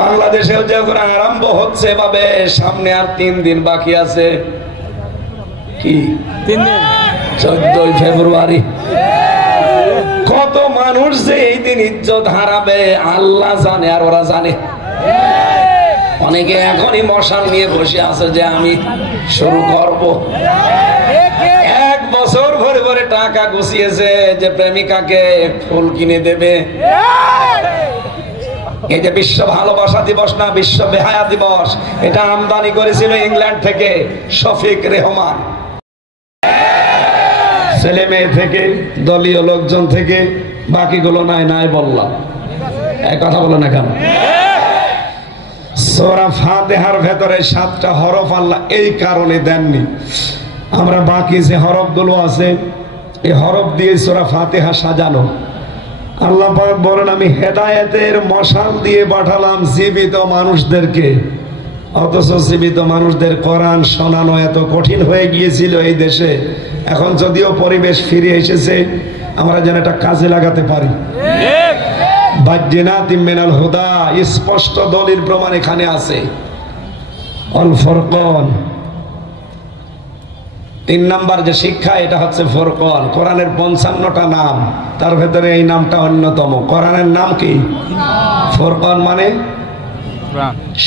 বাংলাদেশেও যখন আরম্ভ হচ্ছে ভাবে সামনে আর 3 দিন বাকি আছে। কি 3 দিন? 14 ফেব্রুয়ারি। কত মানুষ যে এই দিন ইজ্জত হারাবে আল্লাহ জানে আর ওরা জানে। অনেকে এখনই মশাল নিয়ে বসে আছে যে আমি শুরু করব। 1 বছর ভরে ভরে টাকা গুছিয়েছে যে প্রেমিকাকে ফুল কিনে দেবে। এই যে বিশ্ব ভালোবাসা দিবস না, বিশ্ব বেহায়া দিবস, এটা আমদানি করেছিল ইংল্যান্ড থেকে শফিক রেহমান। ছেলে মেয়ে থেকে, দলীয় লোকজন থেকে, বাকিগুলো নাই নাই বললাম। এই কথা বলো না কেন? সূরা ফাতিহার ভেতরে 7টা হরফ আল্লাহ এই কারণে দেননি। আমরা বাকি যে হরফগুলো আছে এই হরফ দিয়ে সূরা ফাতিহা সাজানো। আল্লাহ পাক বলেন আমি হেদায়েতের মশাল দিয়ে পাঠালাম জীবিত মানুষদেরকে। অথচ জীবিত মানুষদের কোরআন শোনানো এত কঠিন হয়ে গিয়েছিল এই দেশে। এখন যদিও পরিবেশ ফিরে এসেছে, আমরা যেন এটা কাজে লাগাতে পারি। বাজ্জিনাতিম মিনাল হুদা, স্পষ্ট দলিল প্রমাণ এখানে আছে। আল ফুরকান 3 নাম্বার যে শিক্ষা, এটা হচ্ছে ফুরকান। কোরআনের 55টা নাম, তার ভেতরে এই নামটা অন্যতম। কোরআনের নাম কি? ফুরকান মানে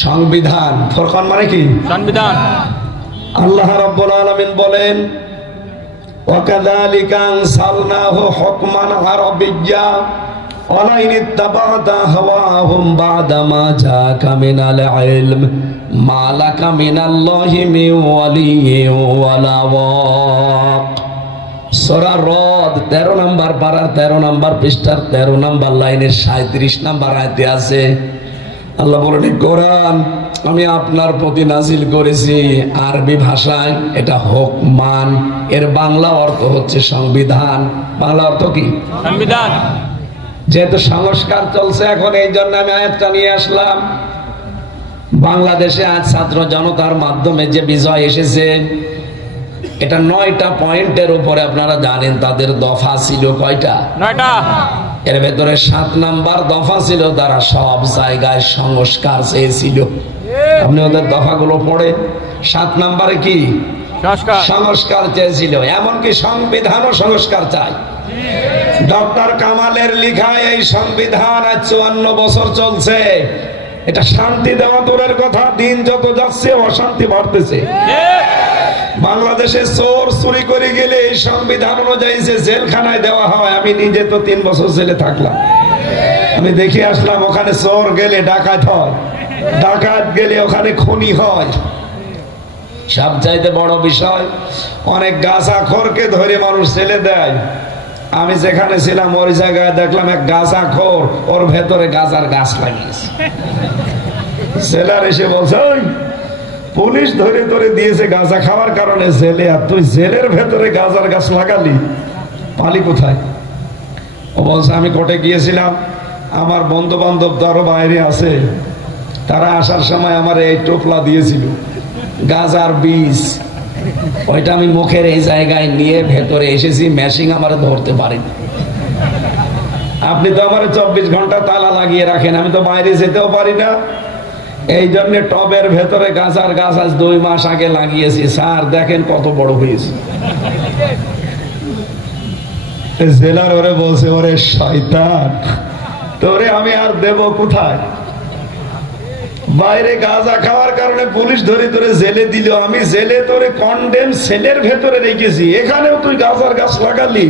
সংবিধান। ফুরকান মানে কি? সংবিধান। আল্লাহ রাব্বুল আলামিন বলেন ওয়াকাযালিকা আনসালনাহু হুকমান আরাবিয়্যা ওয়ালাইন ইত্তাবা'তা হাওয়াহুম বা'দা মা জাআকা মিনাল ইলম মা লাকা মিনাল্লাহি মিন ওয়ালিয়্যিন ওয়ালা ওয়াক। সূরা রদ 13 নম্বর পারার 13 নম্বর পৃষ্ঠার 13 নম্বর লাইনের 37 নম্বর আয়াতে আছে। আল্লাহ বলেন কোরআন আমি আপনার প্রতি নাজিল করেছি আরবি ভাষায়, এটা হুকমান। এর বাংলা অর্থ হচ্ছে সংবিধান। বাংলা অর্থ কি? সংবিধান। যেহেতু সংস্কার চলছে এখন, এই জন্য আমি আয়াতটা নিয়ে আসলাম। বাংলাদেশে আজ ছাত্র জনতার মাধ্যমে যে বিজয় এসেছে, এটা 9টা পয়েন্টের উপরে আপনারা জানেন। তাদের দফা ছিল কয়টা? 9টা। এর ভেতরে 7 নাম্বার দফা ছিল, তারা সব জায়গায় সংস্কার চেয়েছিল। আপনি ওদের দফাগুলো পড়ে 7 নাম্বারে কি সংস্কার চেয়েছিল। এমনকি সংবিধানও সংস্কার চাই। ডক্টর কামালের লিখা এই সংবিধান আজ 54 বছর চলছে। এটা শান্তি দেওয়া দূরের কথা, দিন যত যাচ্ছে অশান্তি বাড়তেছে। বাংলাদেশে চোর চুরি করে গেলে এই সংবিধান অনুযায়ী যে জেলখানায় দেওয়া হয়, আমি নিজে তো 3 বছর জেলে থাকলাম, আমি দেখে আসলাম। ওখানে চোর গেলে ডাকাত হয়, ডাকাত গেলে ওখানে খুনি হয়। সবচাইতে বড় বিষয়, অনেক গাঁজাখোরকে ধরে মানুষ ছেলে দেয়। আমি যেখানে ছিলাম ওই জায়গায় দেখলাম এক গাঁজাখোর, ওর ভেতরে গাঁজার গাছ লাগিয়েছে। ছেলের এসে বলছে ওই পুলিশ ধরে ধরে দিয়েছে গাঁজা খাওয়ার কারণে জেলে, আর তুই জেলের ভেতরে গাঁজার গাছ লাগালি, পালি কোথায়? ও বলছে আমি কোর্টে গিয়েছিলাম, আমার বন্ধু বান্ধব তো আরো বাইরে আছে, তারা আসার সময় আমার এই টোপলা দিয়েছিল গাঁজার বীজ, ওইটা আমি মুখের এই জায়গায় নিয়ে ভেতরে এসেছি, ম্যাশিং আমার ধরতে পারিনি। আপনি তো আমার 24 ঘন্টা তালা লাগিয়ে রাখেন, আমি তো বাইরে যেতেও পারি না। এই জন্য টবের ভেতরে গাঁজার গাছ আজ 2 মাস আগে লাগিয়েছি। স্যার দেখেন কত বড় হয়েছে। জেলার ওরে বলছে ওরে শয়তান, তোরে আমি আর দেব কোথায়? বাইরে গাঁজা খাওয়ার কারণে পুলিশ ধরে ধরে জেলে দিল, আমি জেলে তোরে কন্ডেম সেলের ভেতরে রেখেছি, এখানেও তুই গাঁজার গাছ লাগালি,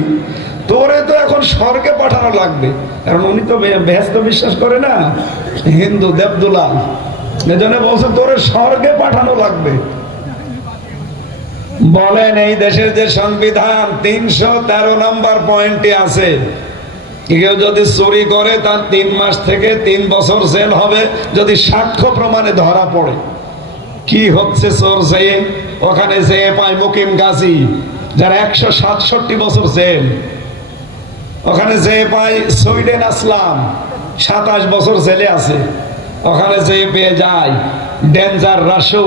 তোরে তো এখন স্বর্গে পাঠানো লাগবে। কারণ উনি তো বেহেশত বিশ্বাস করে না, হিন্দু দেবদুলাল, এজন্য বলছে তোরে স্বর্গে পাঠানো লাগবে। বলেন এই দেশের যে সংবিধান 313 নম্বর পয়েন্টে আছে, কেউ যদি চুরি করে তার 3 মাস থেকে 3 বছর জেল হবে যদি সাক্ষ্য প্রমাণে ধরা পড়ে। কি হচ্ছে চোর যে ওখানে যে পায় মুকিম গাজী, যার 167 বছর জেল। ওখানে যে পায় সুইডেন আসলাম, 27 বছর জেলে আছে। ওখানে যে পেয়ে যায় ডেঞ্জার রাসু,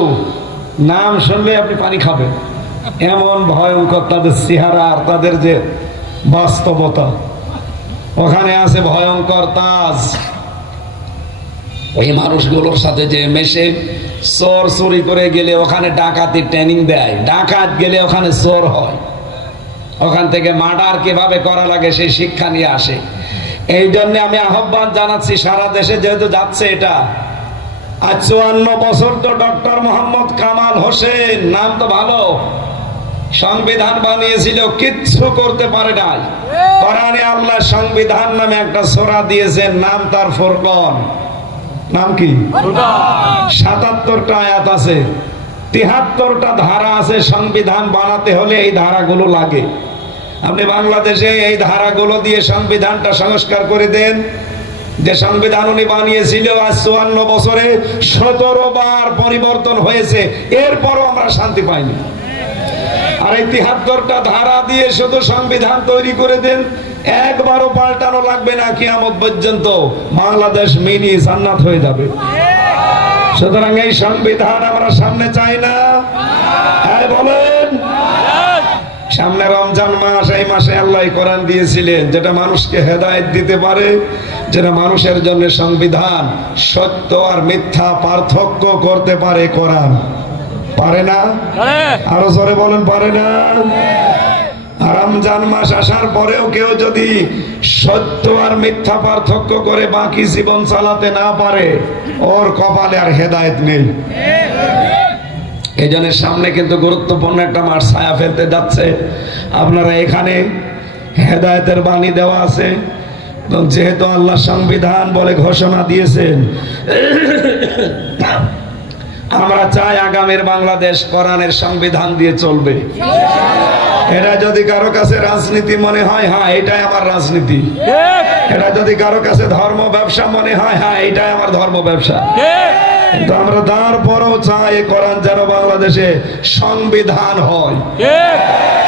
নাম শুনলে আপনি পানি খাবেন, এমন ভয়ঙ্কর তাদের চেহারা আর তাদের যে বাস্তবতা। ওখানে আছে ভয়ঙ্কর তাজ, ওই মানুষগুলোর সাথে যে মেশে, চোর চুরি করে গেলে ওখানে ডাকাতি ট্রেনিং দেয়, ডাকাত গেলে ওখানে চোর হয়, ওখান থেকে মার্ডার কিভাবে করা লাগে সেই শিক্ষা নিয়ে আসে। এই জন্য আমি আহ্বান জানাচ্ছি সারা দেশে যেহেতু যাচ্ছে এটা, আজ 54 বছর তো ডক্টর মোহাম্মদ কামাল হোসেন, নাম তো ভালো, সংবিধান বানিয়েছিল, কিচ্ছু করতে পারে নাই। কোরআনে আল্লাহ সংবিধান নামে একটা সূরা দিয়েছেন, নাম তার ফুরকান। নাম কি? 77টা আয়াত আছে, 73টা ধারা আছে। সংবিধান বানাতে হলে এই ধারাগুলো লাগে। আপনি বাংলাদেশে এই ধারাগুলো দিয়ে সংবিধানটা সংস্কার করে দেন। যে সংবিধান উনি বানিয়েছিল আজ 54 বছরে 17 বার পরিবর্তন হয়েছে, এরপরও আমরা শান্তি পাইনি। আর এই 73টা ধারা দিয়ে শুধু সংবিধান তৈরি করে দেন, একবারও পাল্টানো লাগবে না, কিয়ামত পর্যন্ত বাংলাদেশ মিনি জান্নাত হয়ে যাবে। সুতরাং এই সংবিধান আমরা সামনে চাই না, বলেন। সামনে রমজান মাস, এই মাসে আল্লাহ কোরআন দিয়েছিলেন যেটা মানুষকে হেদায়েত দিতে পারে, যেটা মানুষের জন্য সংবিধান সত্য আর মিথ্যা পার্থক্য করতে পারে। কোরআন পারে না? আরো জোরে বলেন, পারে না? রমজান মাস আসার পরেও কেউ যদি সত্য আর মিথ্যা পার্থক্য করে বাকি জীবন চালাতে না পারে, ওর কপালে আর হেদায়েত নেই। এই জন্য সামনে কিন্তু গুরুত্বপূর্ণ একটা মাস ছায়া ফেলতে যাচ্ছে। আপনারা এখানে হেদায়েতের বাণী দেওয়া আছে, যেহেতু আল্লাহ সংবিধান বলে ঘোষণা দিয়েছেন, আমরা চাই আগামীর বাংলাদেশ কোরআনের সংবিধান দিয়ে চলবে। এটা যদি কারো কাছে রাজনীতি মনে হয়, হ্যাঁ এটাই আমার রাজনীতি। এটা যদি কারো কাছে ধর্ম ব্যবসা মনে হয়, হ্যাঁ এটাই আমার ধর্ম ব্যবসা। কিন্তু আমরা তারপরও চাই কোরআন যেন বাংলাদেশে সংবিধান হয়।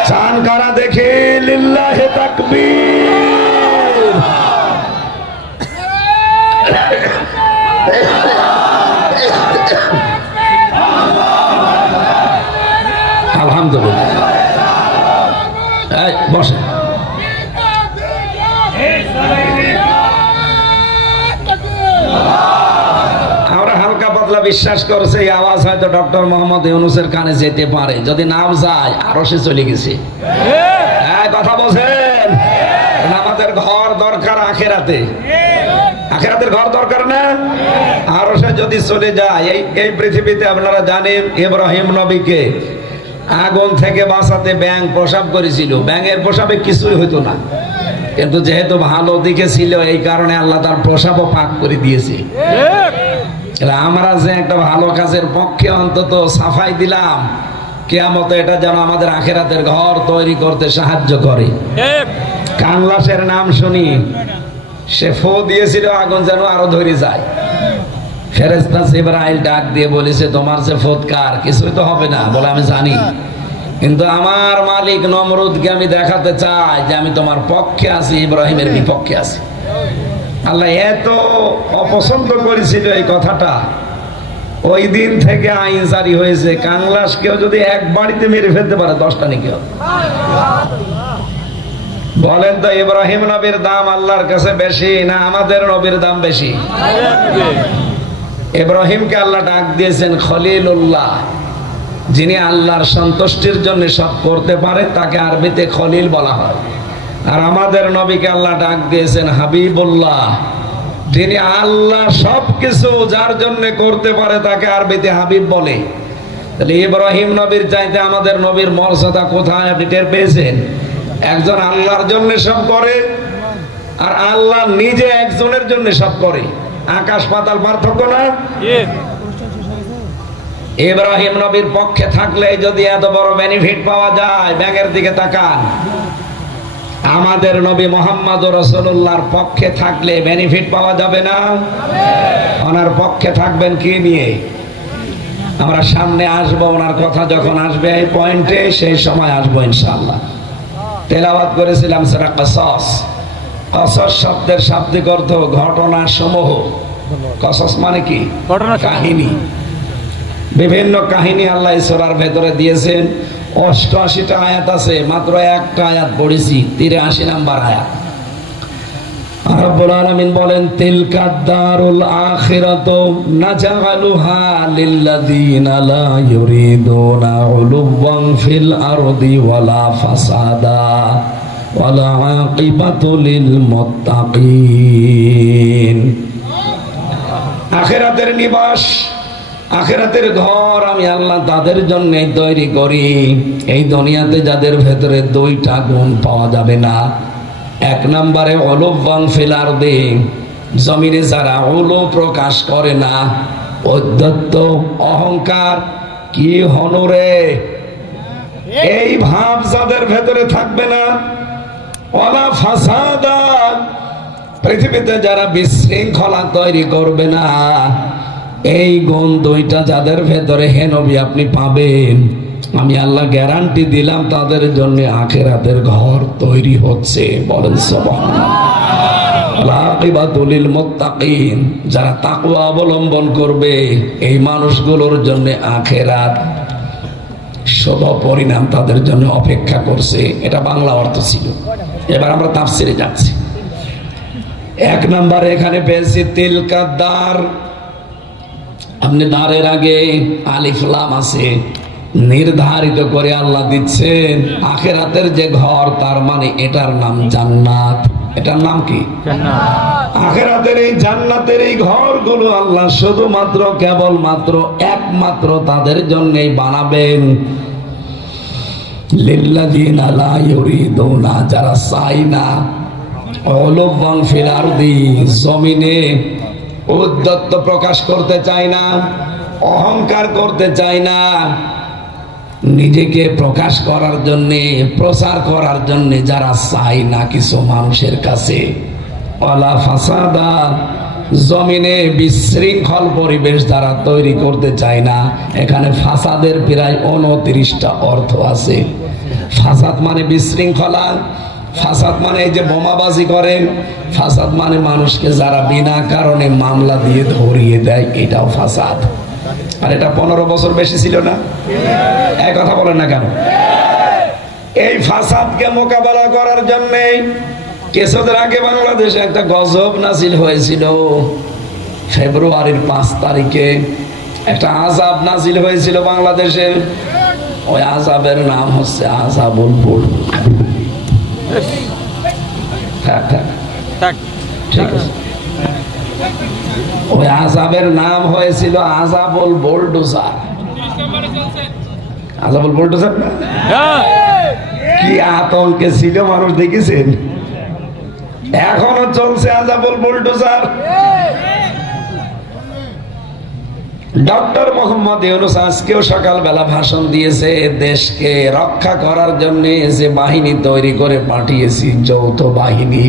চান কারা দেখে? লিল্লাহে তাকবীর। আলহামদুলিল্লাহ। বসে আমরা হালকা পাতলা বিশ্বাস করছে এই আওয়াজ হয়তো ডক্টর মোহাম্মদ ইউনূসের কানে যেতে পারে। যদি নাম যায় আরো সে চলে গেছে। কথা বলছেন, আমাদের ঘর দরকার আখেরাতে, আখেরাতের ঘর দরকার না? আরো সে যদি চলে যায়, এই পৃথিবীতে আপনারা জানেন ইব্রাহিম নবীকে আগুন থেকে বাঁচাতে ব্যাঙ প্রসাব করেছিল। ব্যাঙের প্রসাবে কিছুই হইতো না, কিন্তু যেহেতু ভালো দিকে ছিল এই কারণে আল্লাহ তার প্রসাবও পাক করে দিয়েছে। আমরা যে একটা ভালো কাজের পক্ষে অন্তত সাফাই দিলাম, কিয়ামতে এটা যেন আমাদের আখেরাতের ঘর তৈরি করতে সাহায্য করে। কানলাসের নাম শুনি, সে ফু দিয়েছিল আগুন যেন আরো ধরে যায়। ফেরেশতা জিবরাইল ডাক দিয়ে বলেছে, তোমার যে ফুৎকার কিছুই তো হবে না। বলে, আমি জানি, কিন্তু আমার মালিক নমরুদকে আমি দেখাতে চাই যে আমি তোমার পক্ষে আছি, ইব্রাহিমের বিপক্ষে আছি। আল্লাহ এত অপছন্দ করেছিল এই কথাটা, ওই দিন থেকে আইন জারি হয়েছে, কানলাস কেউ যদি এক বাড়িতে মেরে ফেলতে পারে 10টা নাকি হবে। বলেন তো, ইব্রাহিম নবীর দাম আল্লাহর কাছে বেশি না আমাদের নবীর দাম বেশি? ইব্রাহিমকে আল্লাহ ডাক দিয়েছেন খলিলুল্লাহ, যিনি আল্লাহর সন্তুষ্টির জন্য সব করতে পারে তাকে আরবিতে খলিল বলা হয়। আর আমাদের নবীকে আল্লাহ ডাক দিয়েছেন হাবিবুল্লাহ, যিনি আল্লাহ সবকিছু যার জন্য করতে পারে তাকে আরবিতে হাবিব বলে। তাহলে ইব্রাহিম নবীর চাইতে আমাদের নবীর মর্যাদা কোথায় আপনি টের পেয়েছেন? একজন আল্লাহর জন্য সব করে, আর আল্লাহ নিজে একজনের জন্য সব করে। আকাশ পাতাল পার্থক্য না? ইব্রাহিম নবীর পক্ষে থাকলে যদি এত বড় বেনিফিট পাওয়া যায়, ব্যাঙের দিকে তাকান। আমাদের নবী মুহাম্মদ রাসূলুল্লাহর পক্ষে থাকলে বেনিফিট পাওয়া যাবে না? ওনার পক্ষে থাকবেন কি নিয়ে? আমরা সামনে আসবো, ওনার কথা যখন আসবে এই পয়েন্টে, সেই সময় আসবো ইনশাআল্লাহ। তেলাওয়াত করেছিলাম সূরা কসস। কসস শব্দের শাব্দিক অর্থ ঘটনা সমূহ। কসস মানে কি? কাহিনী। বিভিন্ন কাহিনী আল্লাহ সূরার ভেতরে দিয়েছেন। 88টা আয়াত আছে, মাত্র একটা আয়াত পড়েছি, 83 নাম্বার আয়াত। রব্বুল আলামিন বলেন তিলকা দারুল আখিরাতু নাজআলুহা লিল্লাযিনা লা ইউরিদুনা উলুওয়ান ফিল আরদি ওয়ালা ফাসাদা ওয়াল আকিবাতু লিল মুত্তাকিন। আখিরাতের নিবাস, আখিরাতের ঘর আমি আল্লাহ তাদের জন্য তৈরি করি এই দুনিয়াতে যাদের ভেতরে দুইটা গুণ পাওয়া যাবে না। এক নম্বরে উলুওয়ান ফিল আরদি, জমিনে যারা উলু প্রকাশ করে না, ঔদ্ধত্য অহংকার কি হনুরে এই ভাব যাদের ভেতরে থাকবে না, ওয়ালা ফাসাদা পৃথিবীতে যারা বিশৃঙ্খলা তৈরি করবে না, এই গুণ দুইটা যাদের ভেতরে হে নবী আপনি পাবেন, আমি আল্লাহ গ্যারান্টি দিলাম তাদের জন্য আখিরাতের ঘর তৈরি হচ্ছে। বলেন সুবহানাল্লাহ। আকিবাতুল লিল মুত্তাকিন, যারা তাকওয়া অবলম্বন করবে এই মানুষগুলোর জন্য আখিরাত শুভ পরিণাম তাদের জন্য অপেক্ষা করছে। এটা বাংলা অর্থ ছিল। এবার আমরা তাফসিরে যাচ্ছি। এক নম্বরে এখানে পেয়েছি তিলকা দার, আপনি দারের আগে আলিফ লাম আছে, নির্ধারিত করে আল্লাহ দিচ্ছেন আখিরাতের যে ঘর, তার মানে এটার নাম জান্নাত। এটার নাম কি? আখিরাতের এই জান্নাতের এই ঘরগুলো আল্লাহ শুধুমাত্র কেবলমাত্র একমাত্র তাদের জন্যই বানাবেন লিল্লাযিনা লা ইউরিদুনা, যারা চায় না উলুওয়ান ফিল আরদি, জমিনে ঔদ্ধত্য প্রকাশ করতে চায় না, অহংকার করতে চায় না, নিজেকে প্রকাশ করার জন্য প্রচার করার জন্য যারা চায় না কিছু মানুষের কাছে, ওয়ালা ফাসাদা জমিনে বিশৃঙ্খল পরিবেশ যারা তৈরি করতে চায় না। এখানে ফাসাদের প্রায় 29টা অর্থ আছে। ফাসাদ মানে বিশৃঙ্খলা, ফাসাদ মানে এই যে বোমাবাজি করে, ফাসাদ মানে মানুষকে যারা বিনা কারণে মামলা দিয়ে ধরিয়ে দেয়, এটাও ফাসাদ। আর এটা 15 বছর বেশি ছিল না? এক কথা বলেন না কেন? এই ফাসাদকে মোকাবেলা করার জন্য কিছুদিন আগে বাংলাদেশে একটা গজব নাজিল হয়েছিল। ফেব্রুয়ারির 5 তারিখে একটা আযাব নাজিল হয়েছিল বাংলাদেশে। ওই আযাবের নাম হচ্ছে আযাবুল বুলবুল। ঠিক আছে, ওই আযাবের নাম হয়েছিল আযাবুল বুলডোজার। আযাবুল বুলডোজার না? কি আতঙ্কে ছিল মানুষ, দেখেছেন? এখনো চলছে আযাবুল বুলডোজার। ডক্টর মোহাম্মদ ইউনূস আজকেও সকালবেলা ভাষণ দিয়েছে, দেশকে রক্ষা করার জন্য যে বাহিনী তৈরি করে পাঠিয়েছি, যৌথ বাহিনী।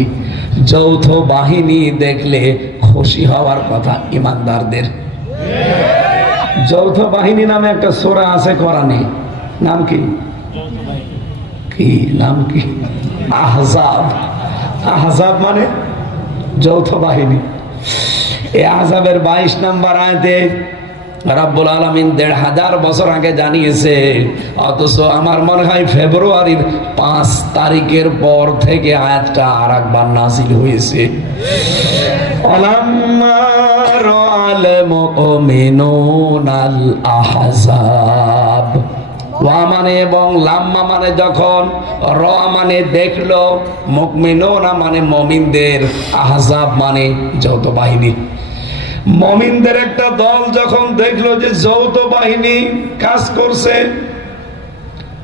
যৌথ বাহিনী দেখলে খুশি হওয়ার কথা ইমানদারদের। যৌথ বাহিনী নামে একটা সূরা আছে কোরআনে, নাম কি? কি নাম কি? আহজাব। আহজাব মানে যৌথ বাহিনী। এই আহজাবের 22 নম্বর আয়াতে রব্বুল আলামিন 1500 বছর আগে জানিয়েছে, অথচ আমার মনে হয় ফেব্রুয়ারির 5 তারিখের পর থেকে আয়াতটা আর একবার নাযিল হয়েছে। আলাম্মা রাআল মুমিনুনাল আহজাব, ওয়া মানে এবং লাম্মা মানে যখন, র মানে দেখলো, মুমিনুনা মানে মুমিনদের, আহজাব মানে যৌথ বাহিনী। মুমিনদের একটা দল যখন দেখলো যে যৌথ বাহিনী কাজ করছে,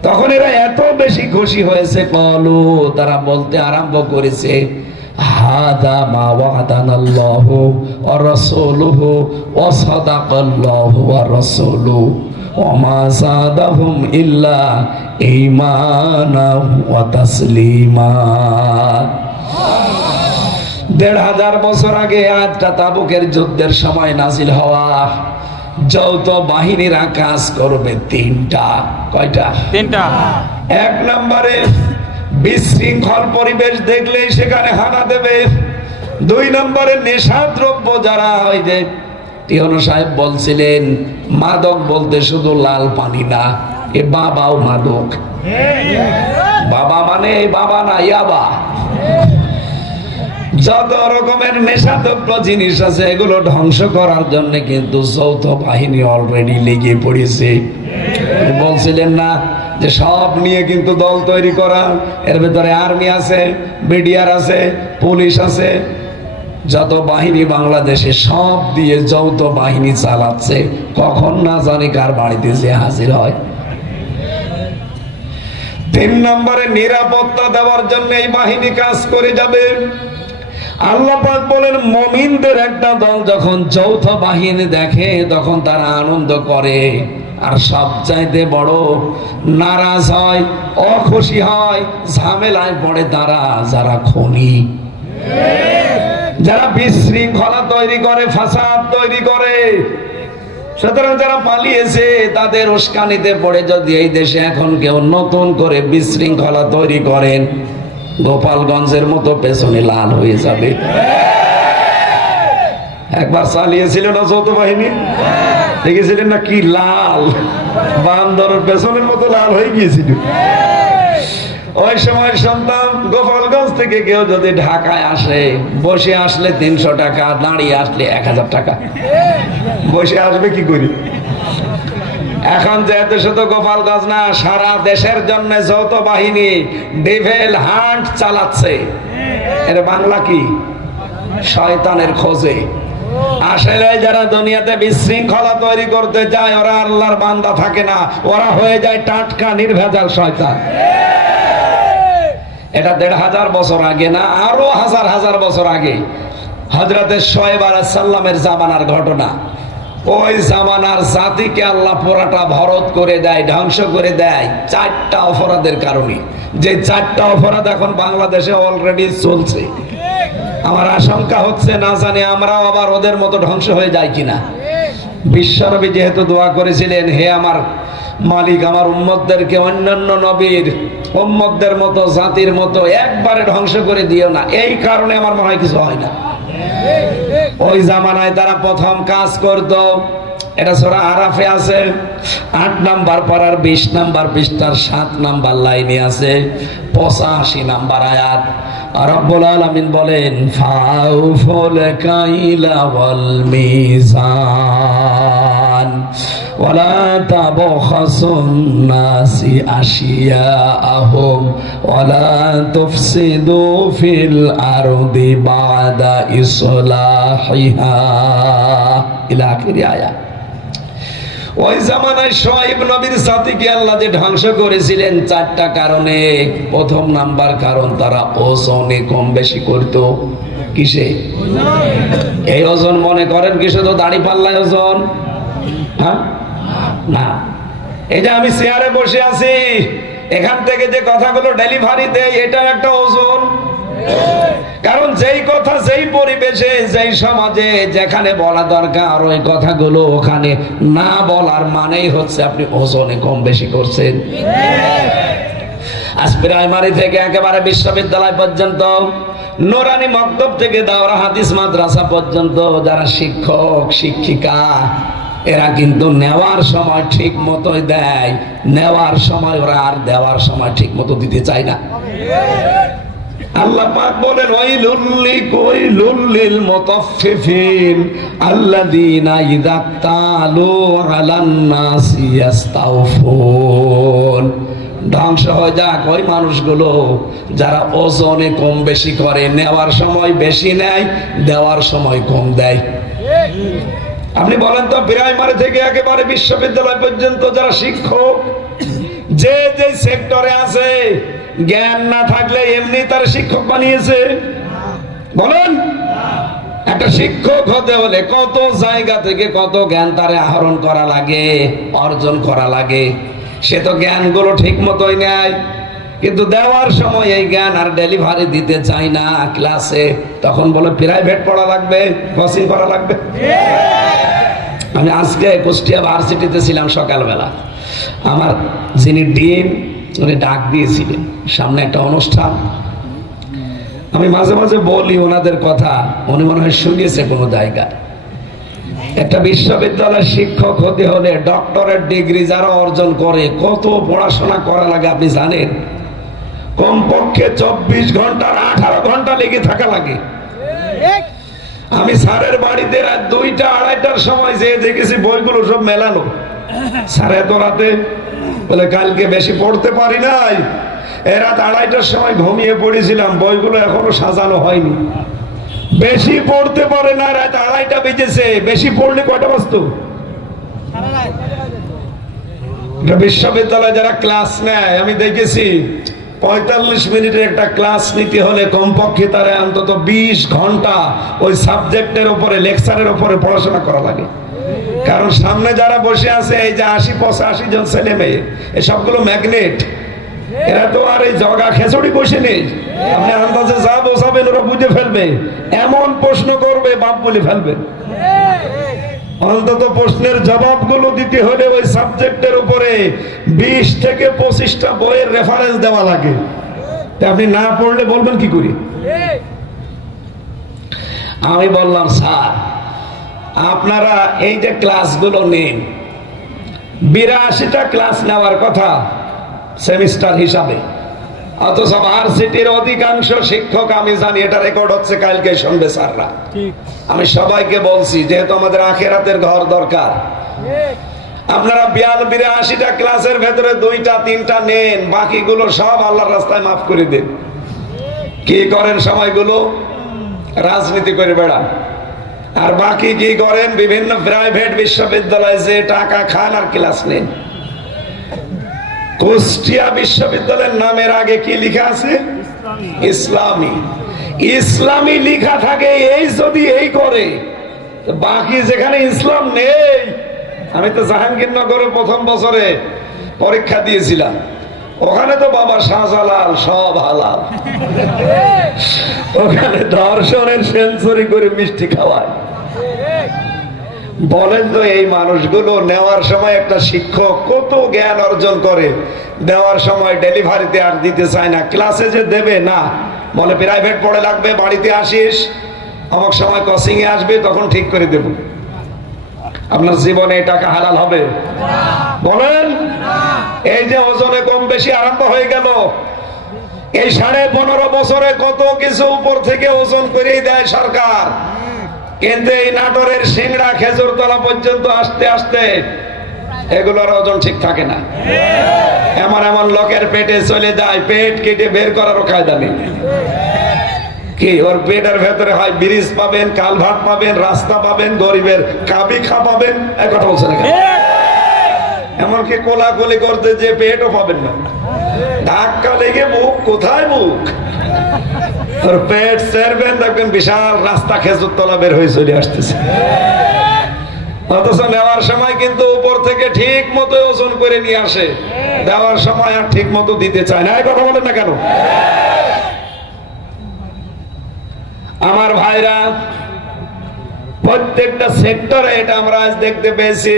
তখন এরা এত বেশি খুশি হয়েছে, কলু তারা বলতে আরম্ভ করেছে, হাদা মা ওয়াদানাল্লাহু ওয়া রাসূলুহু ওয়া সাদাকাল্লাহু ওয়া রাসূলুহু ওয়া মা যাদাহুম ইল্লা ঈমানান ওয়া তাসলিমা। 1500 বছর আগে আয়াতটা তাবুকের যুদ্ধের সময় নাজিল হওয়া। যৌথ বাহিনীরা কাজ করবে 3টা। কয়টা? 3টা। 1 নম্বরে বিশৃঙ্খল পরিবেশ দেখলেই সেখানে হানা দেবে। 2 নম্বরে নেশাদ্রব্য যারা, ওই যে টিয়নো সাহেব বলছিলেন, মাদক বলতে শুধু লাল পানি না, এ বাবাও মাদক। বাবা মানে এই বাবা না, ইয়াবা। যত রকমের নেশাদ্রব্য জিনিস আছে এগুলো ধ্বংস করার জন্য কিন্তু যৌথ বাহিনী অলরেডি লেগে পড়েছে। বলছিলেন না যে সব নিয়ে কিন্তু দল তৈরি করা, এর ভেতরে আর্মি আছে, বিডিআর আছে, পুলিশ আছে, যত বাহিনী বাংলাদেশে সব দিয়ে যৌথ বাহিনী চালাচ্ছে। কখন না জানি কার বাড়িতে যে হাজির হয়। 3 নম্বরে নিরাপত্তা দেওয়ার জন্য এই বাহিনী কাজ করে যাবে। আল্লাহ পাক বলেন মুমিনদের একটা দল যখন যৌথ বাহিনী দেখে তখন তারা আনন্দ করে, আর সবচাইতে বড় নারাজ হয়, অখুশি হয়, ঝামেলায় পড়ে তারা যারা খুনি, যারা বিশৃঙ্খলা তৈরি করে, ফাসাদ তৈরি করে। সুতরাং যারা পালিয়েছে তাদের উস্কানিতে পড়ে যদি এই দেশে এখন কেউ নতুন করে বিশৃঙ্খলা তৈরি করেন, গোপালগঞ্জের মতো পেছনে লাল হয়ে যাবে। একবার চালিয়েছিল না যৌথ বাহিনী, দেখেছিলেন না কি লাল, বান্দরের পেছনের মতো লাল হয়ে গিয়েছিল। ওই সময় সন্তান গোপালগঞ্জ থেকে কেউ যদি ঢাকায় আসে, বসে আসলে 300 টাকা, দাঁড়িয়ে আসলে 1000 টাকা। বসে আসবে কি করি? এখন যেহেতু শুধু গোপালগঞ্জ না, সারা দেশের জন্য যৌথ বাহিনী ডেভিল হান্ট চালাচ্ছে। এর বাংলা কি? শয়তানের খোঁজে। আসলে যারা দুনিয়াতে বিশৃঙ্খলা তৈরি করতে যায় ওরা আল্লাহর বান্দা থাকে না, ওরা হয়ে যায় টাটকা নির্ভেজাল শয়তান। এটা 1500 বছর আগে না, আরো হাজার হাজার বছর আগে হযরতে শোয়েব আলাইহিস সালামের জামানার ঘটনা। ওই জামানার জাতিকে আল্লাহ পুরাটা ভরত করে দেয়, ধ্বংস করে দেয় 4টা অপরাধের কারণে। যে 4টা অপরাধ এখন বাংলাদেশে অলরেডি চলছে। আমার আশঙ্কা হচ্ছে না জানি আমরাও আবার ওদের মতো ধ্বংস হয়ে যাই কিনা। বিশ্বনবী যেহেতু দোয়া করেছিলেন, হে আমার মালিক, আমার উম্মতদেরকে অন্যান্য নবীর উম্মতদের মতো, জাতির মতো একবারে ধ্বংস করে দিও না, এই কারণে আমার মনে হয় কিছু হয় না। ওই জামানায় তারা প্রথম কাজ করত, এটা সূরা আরাফে আছে, 8 নাম্বার পারার 20 নাম্বার পৃষ্ঠার 7 নাম্বার লাইনে আছে, 85 নাম্বার আয়াত। রব্বুল আলামিন বলেন ফাউফুল কাইলা ওয়াল মিজান ওয়ালা তাবখাসুন নাসি আশিয়াআহুম ওয়ালা তুফসিদু ফিল আরদি বাদা ইসলাহিহা ইলা আখির আয়াত। ওই জামানায় শোয়েব নবীর জাতিকে আল্লাহ যে ধ্বংস করেছিলেন 4টা কারণে। প্রথম নাম্বার কারণ, তারা ওজনে কম বেশি করত। কিসে? এই ওজন মনে করেন কি শুধু দাড়ি পাল্লায় ওজন? হ্যাঁ না, এই যে আমি চেয়ারে বসে আছি, এখান থেকে যে কথাগুলো ডেলিভারি দেয় এটা একটা ওজন। কারণ যেই কথা যেই পরিবেশে, যেই সমাজে, যেখানে বলা দরকার ওই কথাগুলো ওখানে না বলার মানেই হচ্ছে আপনি ওজনে কম বেশি করছেন। আজ প্রাইমারি থেকে একেবারে বিশ্ববিদ্যালয় পর্যন্ত, নুরানি মক্তব থেকে দাওরা হাদিস মাদ্রাসা পর্যন্ত যারা শিক্ষক শিক্ষিকা, এরা কিন্তু নেওয়ার সময় ঠিক মতোই দেয়, নেওয়ার সময় ওরা আর দেওয়ার সময় ঠিক মতো দিতে চায় না। আল্লাহ পাক বলেন ওয়াইলুল লিল মুতাফফিফিন আল্লাযীনা ইযা তালু আলান নাসি ইস্তাওফুন। ধ্বংস হয়ে যাক ওই মানুষগুলো যারা ওজনে কম বেশি করে, নেওয়ার সময় বেশি নেয়, দেওয়ার সময় কম দেয়। আপনি বলেন তো, প্রাইমারি থেকে একেবারে বিশ্ববিদ্যালয় পর্যন্ত যারা শিক্ষক, যে যে সেক্টরে আছে, জ্ঞান না থাকলে এমনি তার শিক্ষক বানিয়েছে? বলেন, একটা শিক্ষক হতে হলে কত জায়গা থেকে কত জ্ঞান তারে আহরণ করা লাগে, অর্জন করা লাগে। সে তো জ্ঞানগুলো ঠিক মতোই নেয়, কিন্তু দেওয়ার সময় এই জ্ঞান আর ডেলিভারি দিতে চায় না ক্লাসে। তখন বলে প্রাইভেট পড়া লাগবে, কোচিং করা লাগবে। আমি আজকে কুষ্টিয়া ভার্সিটিতে ছিলাম সকালবেলা। আমার যিনি ডিন উনি ডাক দিয়েছিলেন, সামনে একটা অনুষ্ঠান। আমি মাঝে মাঝে বলি ওনাদের কথা, উনি মনে হয় শুনিয়েছে কোনো জায়গায়। একটা বিশ্ববিদ্যালয়ের শিক্ষক হতে হলে ডক্টরেট ডিগ্রি যারা অর্জন করে কত পড়াশোনা করা লাগে আপনি জানেন? কমপক্ষে 24 ঘন্টার 18 ঘন্টা লেগে থাকা লাগে। আমি স্যারের বাড়িতে রাত 2টা 2:30টার সময় যেয়ে দেখেছি বইগুলো সব মেলানো। স্যার এত রাতে বলে কালকে বেশি পড়তে পারি নাই, রাত 2:30টার সময় ঘুমিয়ে পড়েছিলাম, বইগুলো এখনো সাজানো হয়নি। বেশি পড়তে পারে না, রাত 2:30টা বেজেছে। বেশি পড়লে কয়টা বাজতো? বিশ্ববিদ্যালয়ে যারা ক্লাস নেয় আমি দেখেছি 45 মিনিটের একটা ক্লাস নিতে হলে কমপক্ষে তারা অন্তত 20 ঘন্টা ওই সাবজেক্টের উপরে, লেকচারের উপরে পড়াশোনা করা লাগে। কারণ সামনে যারা বসে আছে এই যে 80-85 জন ছেলে মেয়ে, সবগুলো ম্যাগনেট। এরা তো আর এই জগা খেচড়ি বসে নেই, আপনি আন্দাজে যা বসাবেন ওরা বুঝে ফেলবে, এমন প্রশ্ন করবে বাপ বলে ফেলবে। অন্তত প্রশ্নের জবাবগুলো দিতে হলে ওই সাবজেক্টের উপরে 20 থেকে 25টা বইয়ের রেফারেন্স দেওয়া লাগে। আপনি না পড়লে বলবেন কি করি? আমি বললাম স্যার আপনারা এই যে ক্লাসগুলো নেন, 82টা ক্লাস নেওয়ার কথা সেমিস্টার হিসাবে, অথচ ভার্সিটির অধিকাংশ শিক্ষক, আমি জানি এটা রেকর্ড হচ্ছে, কালকে শুনবে স্যাররা, আমি সবাইকে বলছি যেহেতু আমাদের আখিরাতের ঘর দরকার, আপনারা 82টা ক্লাসের ভেতরে 2টা 3টা নেন, বাকিগুলো সব আল্লাহর রাস্তায় মাফ করে দেন। কি করেন সময়গুলো? রাজনীতি করে বেড়ান। আর বাকি কি করেন? বিভিন্ন প্রাইভেট বিশ্ববিদ্যালয়ে যে টাকা খান আর ক্লাস নেন। কুষ্টিয়া বিশ্ববিদ্যালয়ের নামের আগে কি লেখা আছে? ইসলামী। ইসলামী লেখা থাকে, এই যদি এই করে, বাকি যেখানে ইসলাম নেই। আমি তো জাহাঙ্গীরনগরে প্রথম বছরে পরীক্ষা দিয়েছিলাম, ওখানে তো বাবা শাহজালাল সব হালাল, ওখানে দর্শনের সেঞ্চুরি করে মিষ্টি খাওয়ায়। বলেন তো এই মানুষগুলো নেওয়ার সময় একটা শিক্ষক কত জ্ঞান অর্জন করে, দেওয়ার সময় ডেলিভারিতে আর দিতে চায় না, ক্লাসে যে দেবে না, বলে প্রাইভেট পড়ে লাগবে, বাড়িতে আসিস, অমুক সময় কোচিং এ আসবে, তখন ঠিক করে দেব। আপনার জীবনে টাকা হালাল হবে? বলেন। এই যে ওজনে কম বেশি আরম্ভ হয়ে গেল, এই 15.5 বছরে কত কিছু উপর থেকে ওজন করেই দেয় সরকার, কিন্তু এই নাটোরের সিংড়া খেজুরতলা পর্যন্ত আসতে আসতে এগুলোর ওজন ঠিক থাকে না। এমন এমন লোকের পেটে চলে যায়, পেট কেটে বের করারও কায়দা নেই। কি ওর পেটের ভেতরে হয় ব্রিজ পাবেন, কালভার্ট পাবেন, রাস্তা পাবেন, গরিবের কাবিখা পাবেন, এক কথা বলছে না, এমনকি কোলাকুলি করতে যে পেটও পাবেন না, ধাক্কা লেগে মুখ, কোথায় মুখ, ওর পেট চেরবেন, দেখবেন বিশাল রাস্তা খেজুরতলা বের হয়ে চলে আসতেছে। অথচ নেওয়ার সময় কিন্তু উপর থেকে ঠিক মতো ওজন করে নিয়ে আসে, দেওয়ার সময় আর ঠিক মতো দিতে চায় না। এই কথা বলেন না কেন? আমার ভাইরা, প্রত্যেকটা সেক্টরে এটা আমরা আজ দেখতে পেয়েছি,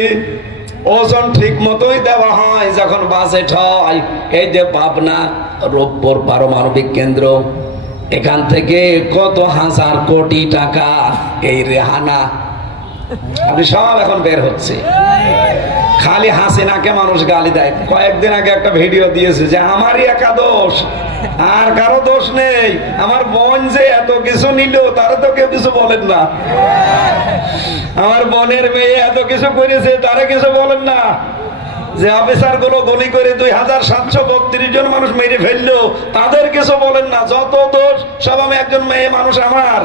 ওজন ঠিক মতোই দেওয়া হয় যখন বাজেট হয়। এই যে পাবনা রূপপুর পারমাণবিক কেন্দ্র, এখান থেকে কত হাজার কোটি টাকা এই রেহানা আপনি সব এখন বের হচ্ছে। খালি হাসিনাকে মানুষ গালি দেয়। কয়েকদিন আগে একটা ভিডিও দিয়েছে যে আমারই একা দোষ, আর কারো দোষ নেই, আমার বোন যে এত কিছু নিল তারা তো কেউ কিছু বলেন না, আমার বোনের মেয়ে এত কিছু করেছে তারা কিছু বলেন না, যে অফিসার গুলো গুলি করে 2732 জন মানুষ মেরে ফেললো তাদের কিছু বলেন না, যত দোষ সব আমি একজন মেয়ে মানুষ আমার।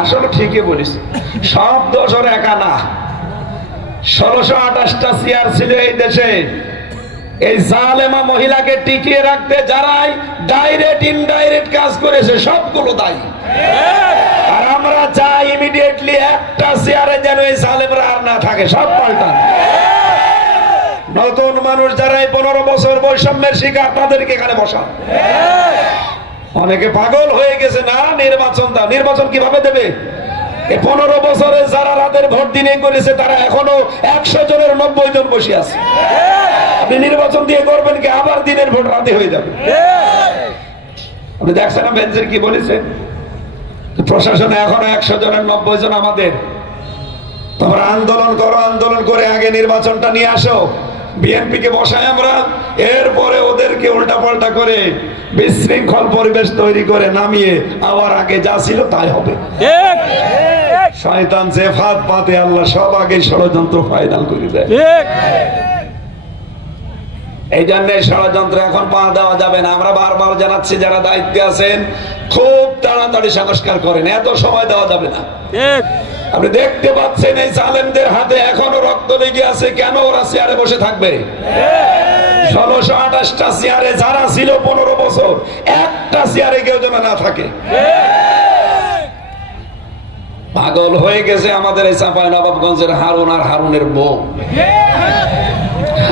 আসলে ঠিকই বলিস, সব দোষ ওর একা না। 1628টা চেয়ার ছিল এই দেশে, এই জালেমা মহিলাকে টিকিয়ে রাখতে যারাই ডাইরেক্ট ইনডাইরেক্ট কাজ করেছে সবগুলো দায়ী। আর আমরা চাই ইমিডিয়েটলি একটা চেয়ারে যেন এই জালেমরা আর না থাকে, সব পাল্টান। নতুন মানুষ যারা এই 15 বছর বৈষম্যের শিকার তাদেরকে এখানে বসান। অনেকে পাগল হয়ে গেছে, না নির্বাচন দাও। নির্বাচন কিভাবে দেবে? 15 বছরে যারা রাতের ভোট দিনে করেছে তারা এখনো 100 জনের 90 জন বসে আছে। আপনি নির্বাচন দিয়ে করবেন কি? আবার দিনের ভোট রাতে হয়ে যাবে। আপনি দেখছেন না বেঞ্চের কি বলেছে? প্রশাসনে এখনো 100 জনের 90 জন আমাদের। তোমরা আন্দোলন করো, আন্দোলন করে আগে নির্বাচনটা নিয়ে আসো, বিএনপি কে বসাই আমরা, এরপরে ওদেরকে উল্টা পাল্টা করে বিশৃঙ্খল পরিবেশ তৈরি করে নামিয়ে আবার আগে যা ছিল তাই হবে। শয়তান যে ফাঁদ পাতে আল্লাহ সব আগে ষড়যন্ত্র ফাইনাল করে দেয়। এই জন্য ষড়যন্ত্র এখন পা দেওয়া যাবে না। আমরা বারবার জানাচ্ছি যারা দায়িত্বে আছেন খুব তাড়াতাড়ি সংস্কার করেন, এত সময় দেওয়া যাবে না। আপনি দেখতে পাচ্ছেন এই জালেমদের হাতে এখনো রক্ত লেগে আছে, কেন ওরা চেয়ারে বসে থাকবে? 1628টা চেয়ারে যারা ছিল 15 বছর, একটা চেয়ারে কেউ যেন না থাকে। পাগল হয়ে গেছে আমাদের এই চাঁপাইনবাবগঞ্জের হারুন আর হারুনের বউ।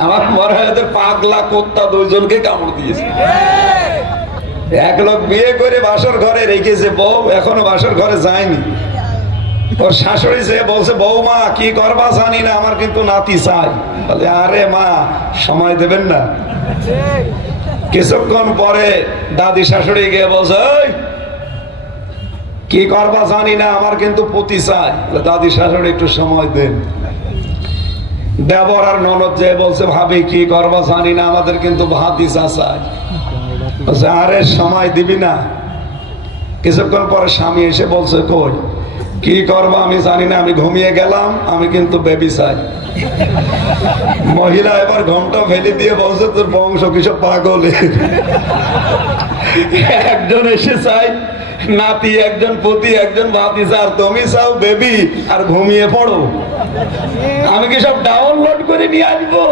আমার মনে হয় পাগলা কুত্তা দুইজনকে কামড় দিয়েছে। এক লোক বিয়ে করে বাসর ঘরে রেখেছে বউ, এখনো বাসর ঘরে যায়নি। ওর শাশুড়ি সে বলছে, বৌমা কি করবা জানি না, আমার কিন্তু নাতি চাই। বলে আরে মা সময় দেবেন না। কিছুক্ষণ পরে দাদি শাশুড়ি গিয়ে বলছে, কি করবা জানি না, আমার কিন্তু পুতি চাই। দাদি শাশুড়ি একটু সময় দেন। দেবর আর ননদ যে বলছে, ভাবি কি করবা জানি না, আমাদের কিন্তু ভাতিজা চাই। আরে সময় দিবি না। কিছুক্ষণ পরে স্বামী এসে বলছে, কই কি করবা আমি জানি না, আমি ঘুমিয়ে গেলাম, আমি কিন্তু বেবি চাই। মহিলা এবার ঘুমটা ফেলে দিয়ে বলছে, তোর বংশ কিসব পাগল। একজন এসে চাই নাতি, একজন পতি, একজন ভাতিজা, আর তুমি চাও বেবি আর ঘুমিয়ে পড়ো। আমি কি সব ডাউনলোড করে নিয়ে আসবো?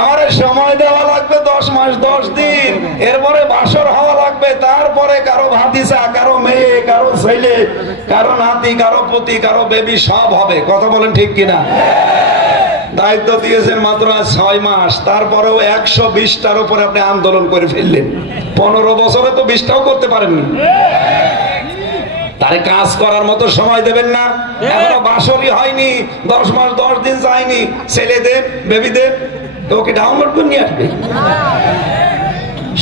আমার সময় দেওয়া লাগবে 10 মাস 10 দিন, এরপরে বাসর হওয়া লাগবে, তারপরে কারো ভাতিজা, কারো মেয়ে, কারো ছেলে, কারো নাতি, কারো পতি, কারো বেবি সব হবে। কথা বলেন ঠিক কিনা? দায়িত্ব দিয়েছেন মাত্র 6 মাস, তারপরেও 120টার উপরে আপনি আন্দোলন করে ফেললেন। 15 বছরে তো 20টাও করতে পারেননি। তারে কাজ করার মতো সময় দেবেন না। এখনো বাসরই হয়নি, 10 মাস 10 দিন যায়নি, ছেলেদের বেবিদের ওকে ডাউনলোড করে নিয়ে আসবে।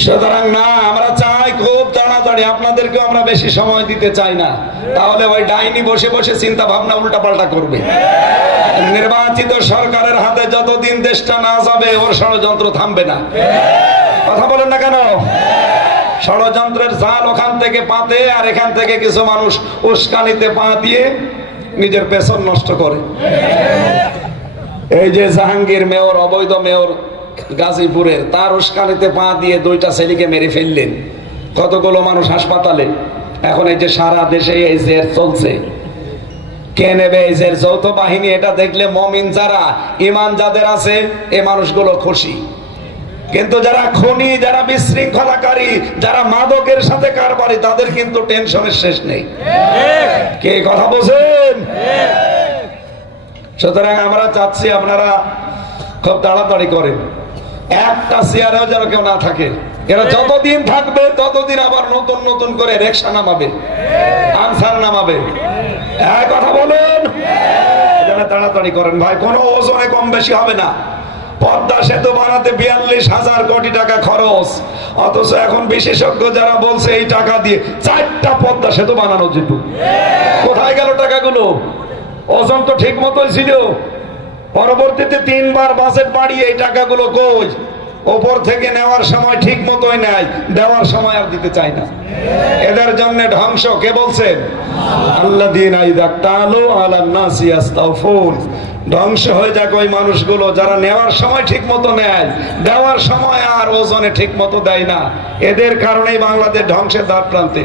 সুতরাং না, আমরা চাই খুব তাড়াতাড়ি, আপনাদেরকেও আমরা বেশি সময় দিতে চাই না। তাহলে ওই ডাইনি বসে বসে চিন্তা ভাবনা উল্টা পাল্টা করবে। নির্বাচিত সরকারের হাতে যতদিন দেশটা না যাবে ওর ষড়যন্ত্র থামবে না। কথা বলেন না কেন? ষড়যন্ত্রের জাল ওখান থেকে পাতে, আর এখান থেকে কিছু মানুষ উস্কানিতে পা দিয়ে নিজের পেছন নষ্ট করে। এই যে জাহাঙ্গীর মেয়র, অবৈধ মেয়র গাজীপুরের, তার উস্কানিতে পা দিয়ে 2টা ছেলেকে মেরে ফেললেন। কতগুলো মানুষ হাসপাতালে। এখন এই যে সারা দেশে এই জের চলছে, কে নেবে এই জের? যৌথ বাহিনী। এটা দেখলে মমিন যারা, ইমান যাদের আছে, এই মানুষগুলো খুশি। কিন্তু যারা খুনি, যারা বিশৃঙ্খলাকারী, যারা মাদকের সাথে কারবারি, তাদের কিন্তু টেনশনের শেষ নেই। কে কথা বলছেন? সুতরাং আমরা চাচ্ছি আপনারা খুব তাড়াতাড়ি করেন। একটা চেয়ারেও যেন কেউ না থাকে। এরা যতদিন থাকবে ততদিন আবার নতুন নতুন করে রিকশা নামাবে, আনসার নামাবে। কথা বলেন, তাড়াতাড়ি করেন ভাই। কোনো ওজনে কম বেশি হবে না। পদ্মা সেতু বানাতে 42,000 কোটি টাকা খরচ, অথচ এখন বিশেষজ্ঞ যারা বলছে এই টাকা দিয়ে 4টা পদ্মা সেতু বানানো যেত। কোথায় গেল টাকাগুলো? ওজন তো ঠিক মতোই ছিল। পরবর্তীতে 3বার বাজেট বাড়িয়ে এই টাকাগুলো কই? ওপর থেকে নেওয়ার সময় ঠিক মতোই নেয়, দেওয়ার সময় আর দিতে চায় না। এদের জন্য ধ্বংস কে বলছেন? আল্লাযীনা ইযা তালু আলান নাসি ইস্তাওফুন। ধ্বংস হয়ে যাক ওই মানুষগুলো যারা নেওয়ার সময় ঠিক মতো নেয়, দেওয়ার সময় আর ওজনে ঠিক মতো দেয় না। এদের কারণেই বাংলাদেশ ধ্বংসের দ্বার প্রান্তে।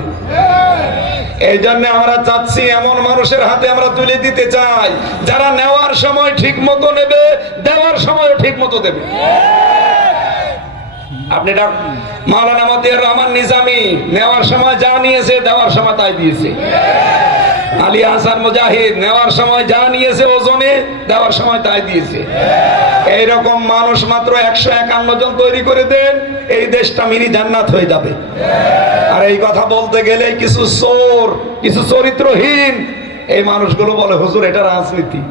এই জন্য আমরা চাচ্ছি এমন মানুষের হাতে আমরা তুলে দিতে চাই যারা নেওয়ার সময় ঠিক মতো নেবে, দেওয়ার সময় ঠিক মতো দেবে। আপনি মাওলানা মতিয়ার রহমান নিজামী নেওয়ার সময় যা নিয়েছে, দেওয়ার সময় তাই দিয়েছে। আলী হাসান মুজাহিদ নেওয়ার সময় যা নিয়েছে ওজনে, দেওয়ার সময় তাই দিয়েছে। এইরকম মানুষ মাত্র 151 জন তৈরি করে দেন, এই দেশটা মিনি জান্নাত হয়ে যাবে। আর এই কথা বলতে গেলে কিছু চোর, কিছু চরিত্রহীন এই মানুষগুলো বলে, হুজুর এটা রাজনীতি।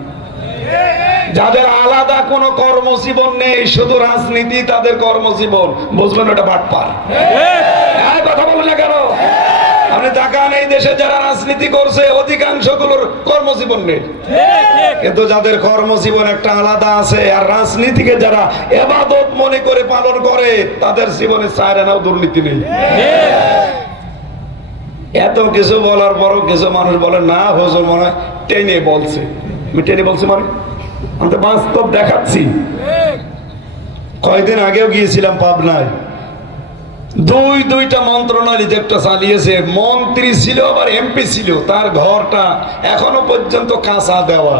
যাদের আলাদা কোনো কর্মজীবন নেই, শুধু রাজনীতি তাদের কর্মজীবন, বুঝবেন ওটা বাটপার। কথা বলে না কেন? আপনি তাকান এই দেশে যারা রাজনীতি করছে অধিকাংশ গুলোর কর্মজীবন নেই, কিন্তু যাদের কর্মজীবন একটা আলাদা আছে, আর রাজনীতিকে যারা ইবাদত মনে করে পালন করে তাদের জীবনে চায়রানাও দুর্নীতি নেই। এত কিছু বলার পরও কিছু মানুষ বলে না হুজুর মনে হয় টেনে বলছে। আমি টেনে বলছি মানে আমি তো বাস্তব দেখাচ্ছি। কয়েকদিন আগেও গিয়েছিলাম পাবনায়, দুইটা মন্ত্রণালয় একটা চালিয়েছে, মন্ত্রী ছিল আবার এমপি ছিল, তার ঘরটা এখনো পর্যন্ত কাঁচা দেওয়া,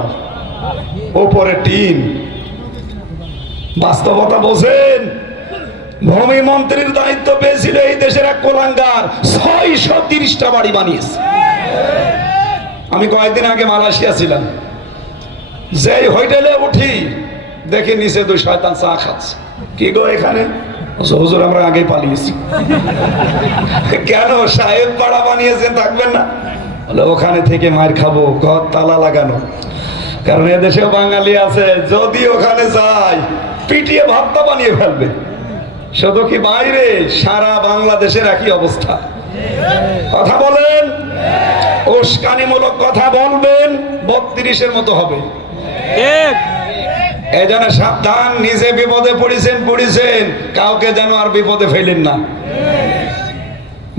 উপরে টিন। বাস্তবতা বোঝেন? ভূমি মন্ত্রীর দায়িত্ব পেয়েছিল এই দেশের এক কোলাঙ্গার, 630টা বাড়ি বানিয়েছে। আমি কয়েকদিন আগে মালয়েশিয়া ছিলাম, যেই হোটেলে উঠি দেখি নিচে 2 শয়তান চা খাচ্ছে। কি গো এখানে? হুজুর আমরা আগে পালিয়েছি। কেন? সাহেব পাড়া বানিয়েছেন, থাকবেন না? ওখানে থেকে মার খাবো, ঘর তালা লাগানো। কারণ এদেশেও বাঙালি আছে, যদি ওখানে যাই পিটিয়ে ভাতটা বানিয়ে ফেলবে। শুধু কি বাইরে, সারা বাংলাদেশের একই অবস্থা। কথা বলেন, উস্কানিমূলক কথা বলবেন, 32-এর মতো হবে। এই জন্য সাবধান, নিজে বিপদে পড়েছেন, কাউকে যেন আর বিপদে ফেলেন না।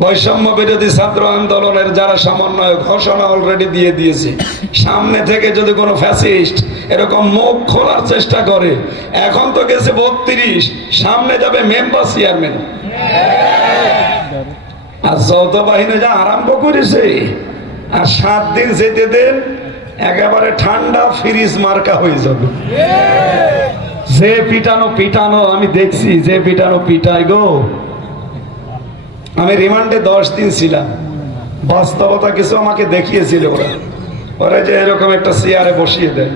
বৈষম্য বিরোধী ছাত্র আন্দোলনের যারা সমন্বয়ক ঘোষণা অলরেডি দিয়ে দিয়েছে, সামনে থেকে যদি কোনো ফ্যাসিস্ট এরকম মুখ খোলার চেষ্টা করে, এখন তো গেছে 32, সামনে যাবে মেম্বার চেয়ারম্যান। আর যৌথ বাহিনী যা আরম্ভ করেছে, আর 7 দিন যেতে দেন একেবারে ঠান্ডা ফ্রিজ মার্কা হয়ে যাবে। যে পিটানো আমি দেখছি, যে পিটায় গো। আমি রিমান্ডে 10 দিন ছিলাম, বাস্তবতা কিছু আমাকে দেখিয়েছিল ওরা যে এরকম একটা চেয়ারে বসিয়ে দেয়,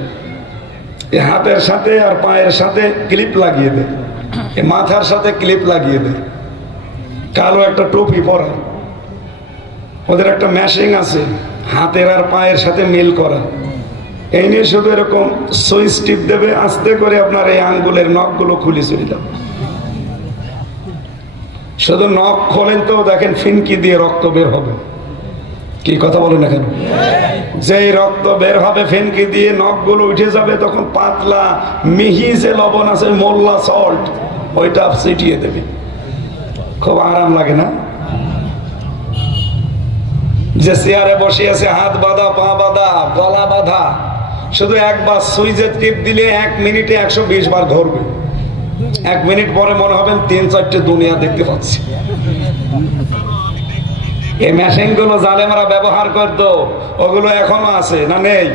হাতের সাথে আর পায়ের সাথে ক্লিপ লাগিয়ে দেয়, মাথার সাথে ক্লিপ লাগিয়ে দেয়, কালো একটা টুপি পরা, ওদের একটা মেশিন আছে হাতের আর পায়ের সাথে মিল করা, এই নিয়ে শুধু এরকম সুইচ টিপ দেবে, আস্তে করে আপনার এই আঙ্গুলের নখগুলো খুলে চলে যাবে। শুধু নখ খোলেন তো দেখেন ফিনকি দিয়ে রক্ত বের হবে। কি কথা বলেন না কেন? যেই রক্ত বের হবে ফিনকি দিয়ে, নখগুলো উঠে যাবে, তখন পাতলা মিহি যে লবণ আছে মোল্লা সল্ট, ওইটা ছিটিয়ে দেবে। খুব আরাম লাগে না? যে চেয়ারে বসে আছে, হাত বাঁধা, পা বাঁধা, গলা বাঁধা, শুধু একবার সুইচের টিপ দিলে 1 মিনিটে 120 বার ঘুরবে। 1 মিনিট পরে মনে হবে 3-4টে দুনিয়া দেখতে পাচ্ছি। এই মেশিন গুলো জালেমারা ব্যবহার করতো, ওগুলো এখনো আছে না নেই?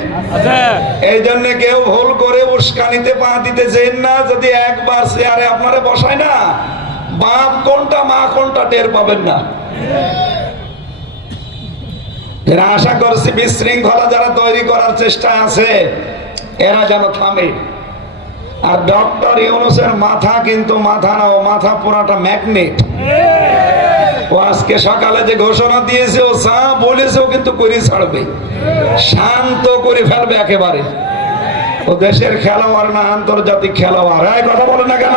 এই জন্য কেউ ভুল করে উস্কানিতে পা দিতে চান না। যদি একবার চেয়ারে আপনারা বসায় না, বাপ কোনটা মা কোনটা টের পাবেন না। এরা আশা করছি বিশৃঙ্খলা যারা তৈরি করার চেষ্টা আছে, এরা যেন থামে। আর ডক্টর ইউনূসের মাথা কিন্তু মাথা না, ও মাথা পুরাটা ম্যাগনেট। ও আজকে সকালে যে ঘোষণা দিয়েছে, ও যা বলেছে ও কিন্তু করে ছাড়বে, শান্ত করে ফেলবে একেবারে। ও দেশের খেলোয়াড় না, আন্তর্জাতিক খেলোয়াড়। এই কথা বলে না কেন?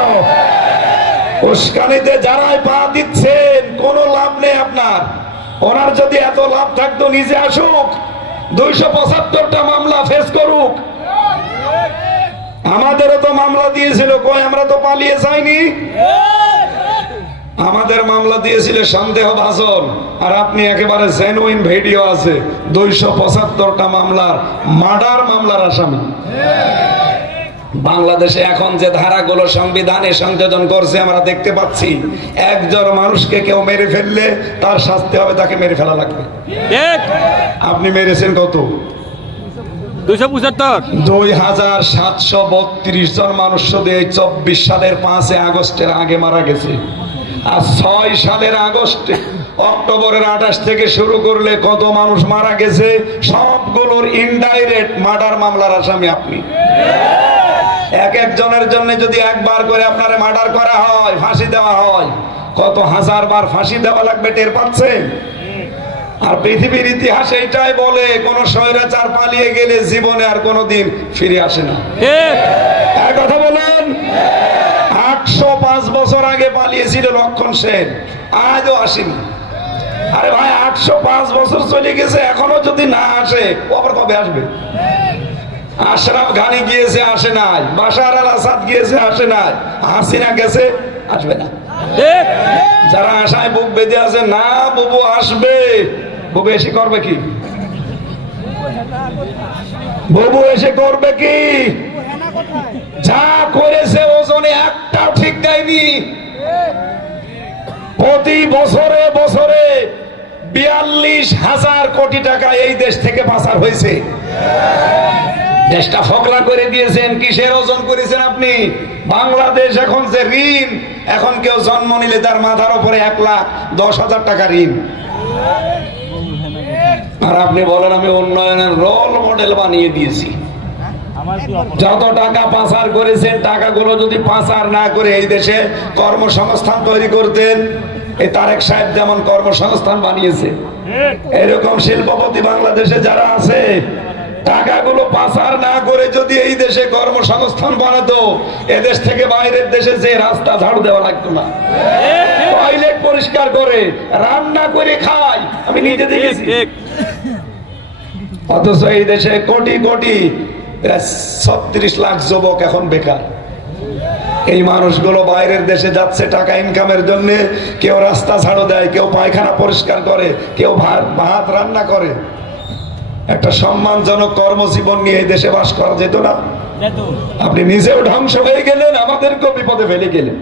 উস্কানিতে যারাই পা দিচ্ছেন কোনো লাভ নেই আপনার। ওনার যদি এত লাভ থাকতো নিজে আসুক, 275টা মামলা ফেস করুক। আমাদেরও তো মামলা দিয়েছিল, কই আমরা তো পালিয়ে যাইনি। আমাদের মামলা দিয়েছিল সন্দেহভাজন, আর আপনি একেবারে জেনুইন ভিডিও আছে 275টা মামলার মার্ডার মামলার আসামি। বাংলাদেশে এখন যে ধারাগুলো সংবিধানে সংযোজন করছে আমরা দেখতে পাচ্ছি, একজন মানুষকে কেউ মেরে ফেললে তার শাস্তি হবে, তাকে মেরে ফেলা লাগবে। আপনি মেরেছেন কত? 2732 জন মানুষ শুধু এই 24 সালের 5 আগস্টের আগে মারা গেছে। আর 6 সালের আগস্টে, অক্টোবরের 28 থেকে শুরু করলে কত মানুষ মারা গেছে, সবগুলোর ইনডাইরেক্ট মার্ডার মামলার আসামি আপনি। এক একজনের জন্য যদি একবার করে আপনারে মার্ডার করা হয়, ফাঁসি দেওয়া হয়, কত হাজার বার ফাঁসি দেওয়া লাগবে টের পাচ্ছেন? আর পৃথিবীর ইতিহাস এইটাই বলে, কোন স্বৈরাচার পালিয়ে গেলে জীবনে আর কোনদিন ফিরে আসে না। এক কথা বলেন, 805 বছর আগে পালিয়েছিল লক্ষণ সেন, আজও আসেনি। আরে ভাই 805 বছর চলে গেছে, এখনো যদি না আসে ও আবার কবে আসবে? আশরাফ ঘানি গিয়েছে, আসে নাই। বাশার আল আসাদ গিয়েছে, আসে নাই। হাসিনা গেছে, আসবে না। যারা আশায় বুক বেঁধে আছে, না বুবু আসবে, বুবু এসে করবে কি? বুবু এসে করবে কি? যা করেছে ওজনে একটাও ঠিক দেয়নি। প্রতি বছরে বছরে 42,000 কোটি টাকা এই দেশ থেকে পাচার হয়েছে। দেশটা ফকলা করে দিয়েছেন। কিসের ওজন করেছেন আপনি? বাংলাদেশ এখন যে ঋণ, এখন কেউ জন্ম নিলে তার মাথার উপরে 1,10,000 টাকা ঋণ। আর আপনি বলেন আমি উন্নয়নের রোল মডেল বানিয়ে দিয়েছি। যত টাকা পাচার করেছেন, টাকাগুলো যদি পাচার না করে এই দেশে কর্মসংস্থান তৈরি করতেন, এই তারেক সাহেব যেমন কর্মসংস্থান বানিয়েছে, এরকম শিল্পপতি বাংলাদেশে যারা আছে, টাকাগুলো পাচার না করে যদি এই দেশে কর্মসংস্থান বানাতো, এদেশ থেকে বাইরের দেশে যে রাস্তা ঝাড়ু দেওয়া লাগতো না, টয়লেট পরিষ্কার করে রান্না করে খায়, আমি নিজে দেখেছি। অথচ এই দেশে কোটি কোটি 36 লাখ যুবক এখন বেকার। এই মানুষগুলো বাইরের দেশে যাচ্ছে টাকা ইনকামের জন্য। কেউ রাস্তা ঝাড়ু দেয়, কেউ পায়খানা পরিষ্কার করে, কেউ ভাত রান্না করে। একটা সম্মানজনক কর্মজীবন নিয়ে এই দেশে বাস করা যেত না? আপনি নিজেও ধ্বংস হয়ে গেলেন, আমাদেরকেও বিপদে ফেলে গেলেন।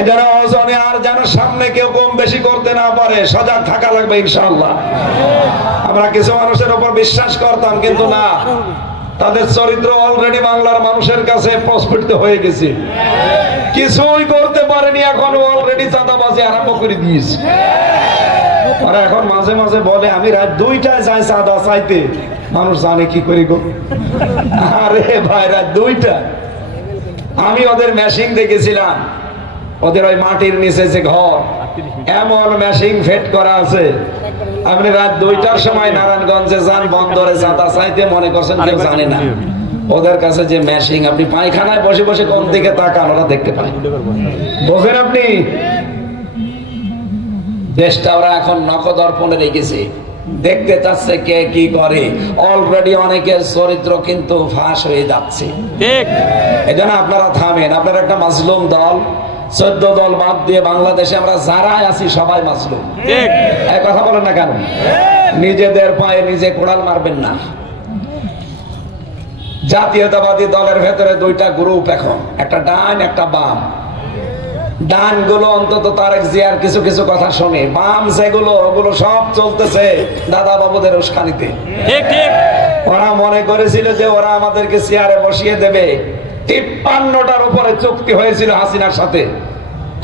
এজন্য ওজনে আর যেন সামনে কেউ কম বেশি করতে না পারে, সজাগ থাকা লাগবে ইনশাআল্লাহ। আমরা কিছু মানুষের উপর বিশ্বাস করতাম, কিন্তু না, তাদের চরিত্র অলরেডি বাংলার মানুষের কাছে প্রস্ফুটিত হয়ে গেছে। কিছুই করতে পারেনি, এখন অলরেডি চাঁদাবাজি আরম্ভ করে দিয়েছে। আর এখন মাঝে মাঝে বলে আমি রাত 2টায় যাই চাঁদা চাইতে। মানুষ জানে কি করি গো? আরে ভাই, রাত 2টা আমি ওদের মেশিন দেখেছিলাম। ওদের ওই মাটির নিচে যে ঘর, এমন মেশিন ফেট করা আছে। আপনি রাত 2টার সময় নারায়ণগঞ্জে যান বন্দরে চাঁদা চাইতে, মনে করছেন কেউ জানে না। ওদের কাছে যে মেশিন, আপনি পায়খানায় বসে বসে কোন দিকে তাকান ওরা দেখতে পায়। বোঝেন আপনি? দেশটা ওরা এখন নখদর্পণে রেখেছে, দেখতে চাচ্ছে কে কি করে। অলরেডি অনেকের চরিত্র কিন্তু ফাঁস হয়ে যাচ্ছে। এজন্য আপনারা থামেন। আপনারা একটা মাজলুম দল, 14 দল বাদ দিয়ে বাংলাদেশে আমরা যারা আছি সবাই মাজলুম। এই কথা বলেন না কেন? নিজেদের পায়ে নিজে কোড়াল মারবেন না। জাতীয়তাবাদী দলের ভেতরে 2টা গ্রুপ এখন, একটা ডান একটা বাম। ডান গুলো অন্তত তারেক জিয়ার কিছু কিছু কথা শোনে, বাম যেগুলো ওগুলো সব চলতেছে দাদা বাবুদের উস্কানিতে। ওরা মনে করেছিল যে ওরা আমাদেরকে চেয়ারে বসিয়ে দেবে। 53টার উপরে চুক্তি হয়েছিল হাসিনার সাথে,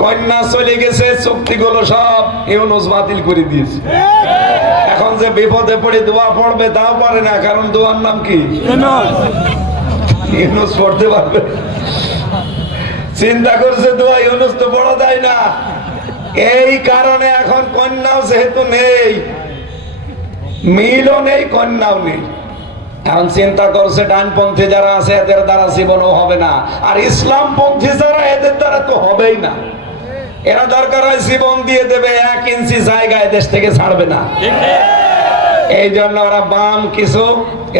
কন্যা চলে গেছে, চুক্তিগুলো সব ইউনূস বাতিল করে দিয়েছে। এখন যে বিপদে পড়ে দোয়া পড়বে তাও পারে না, কারণ দোয়ার নাম কি? ইউনূস পড়তে পারবে। চিন্তা করছে দোয়া ইউনূস তো পড়া যায় না। এই কারণে এখন কন্যাও যেহেতু নেই, মিলও নেই, কন্যাও নেই। এখন চিন্তা করছে ডানপন্থী যারা আছে এদের দ্বারা জীবনও হবে না, আর ইসলামপন্থী যারা এদের দ্বারা তো হবেই না। এরা দরকার হয় জীবন দিয়ে দেবে, 1 ইঞ্চি জায়গায় দেশ থেকে ছাড়বে না। এই জন্য ওরা বাম কিছু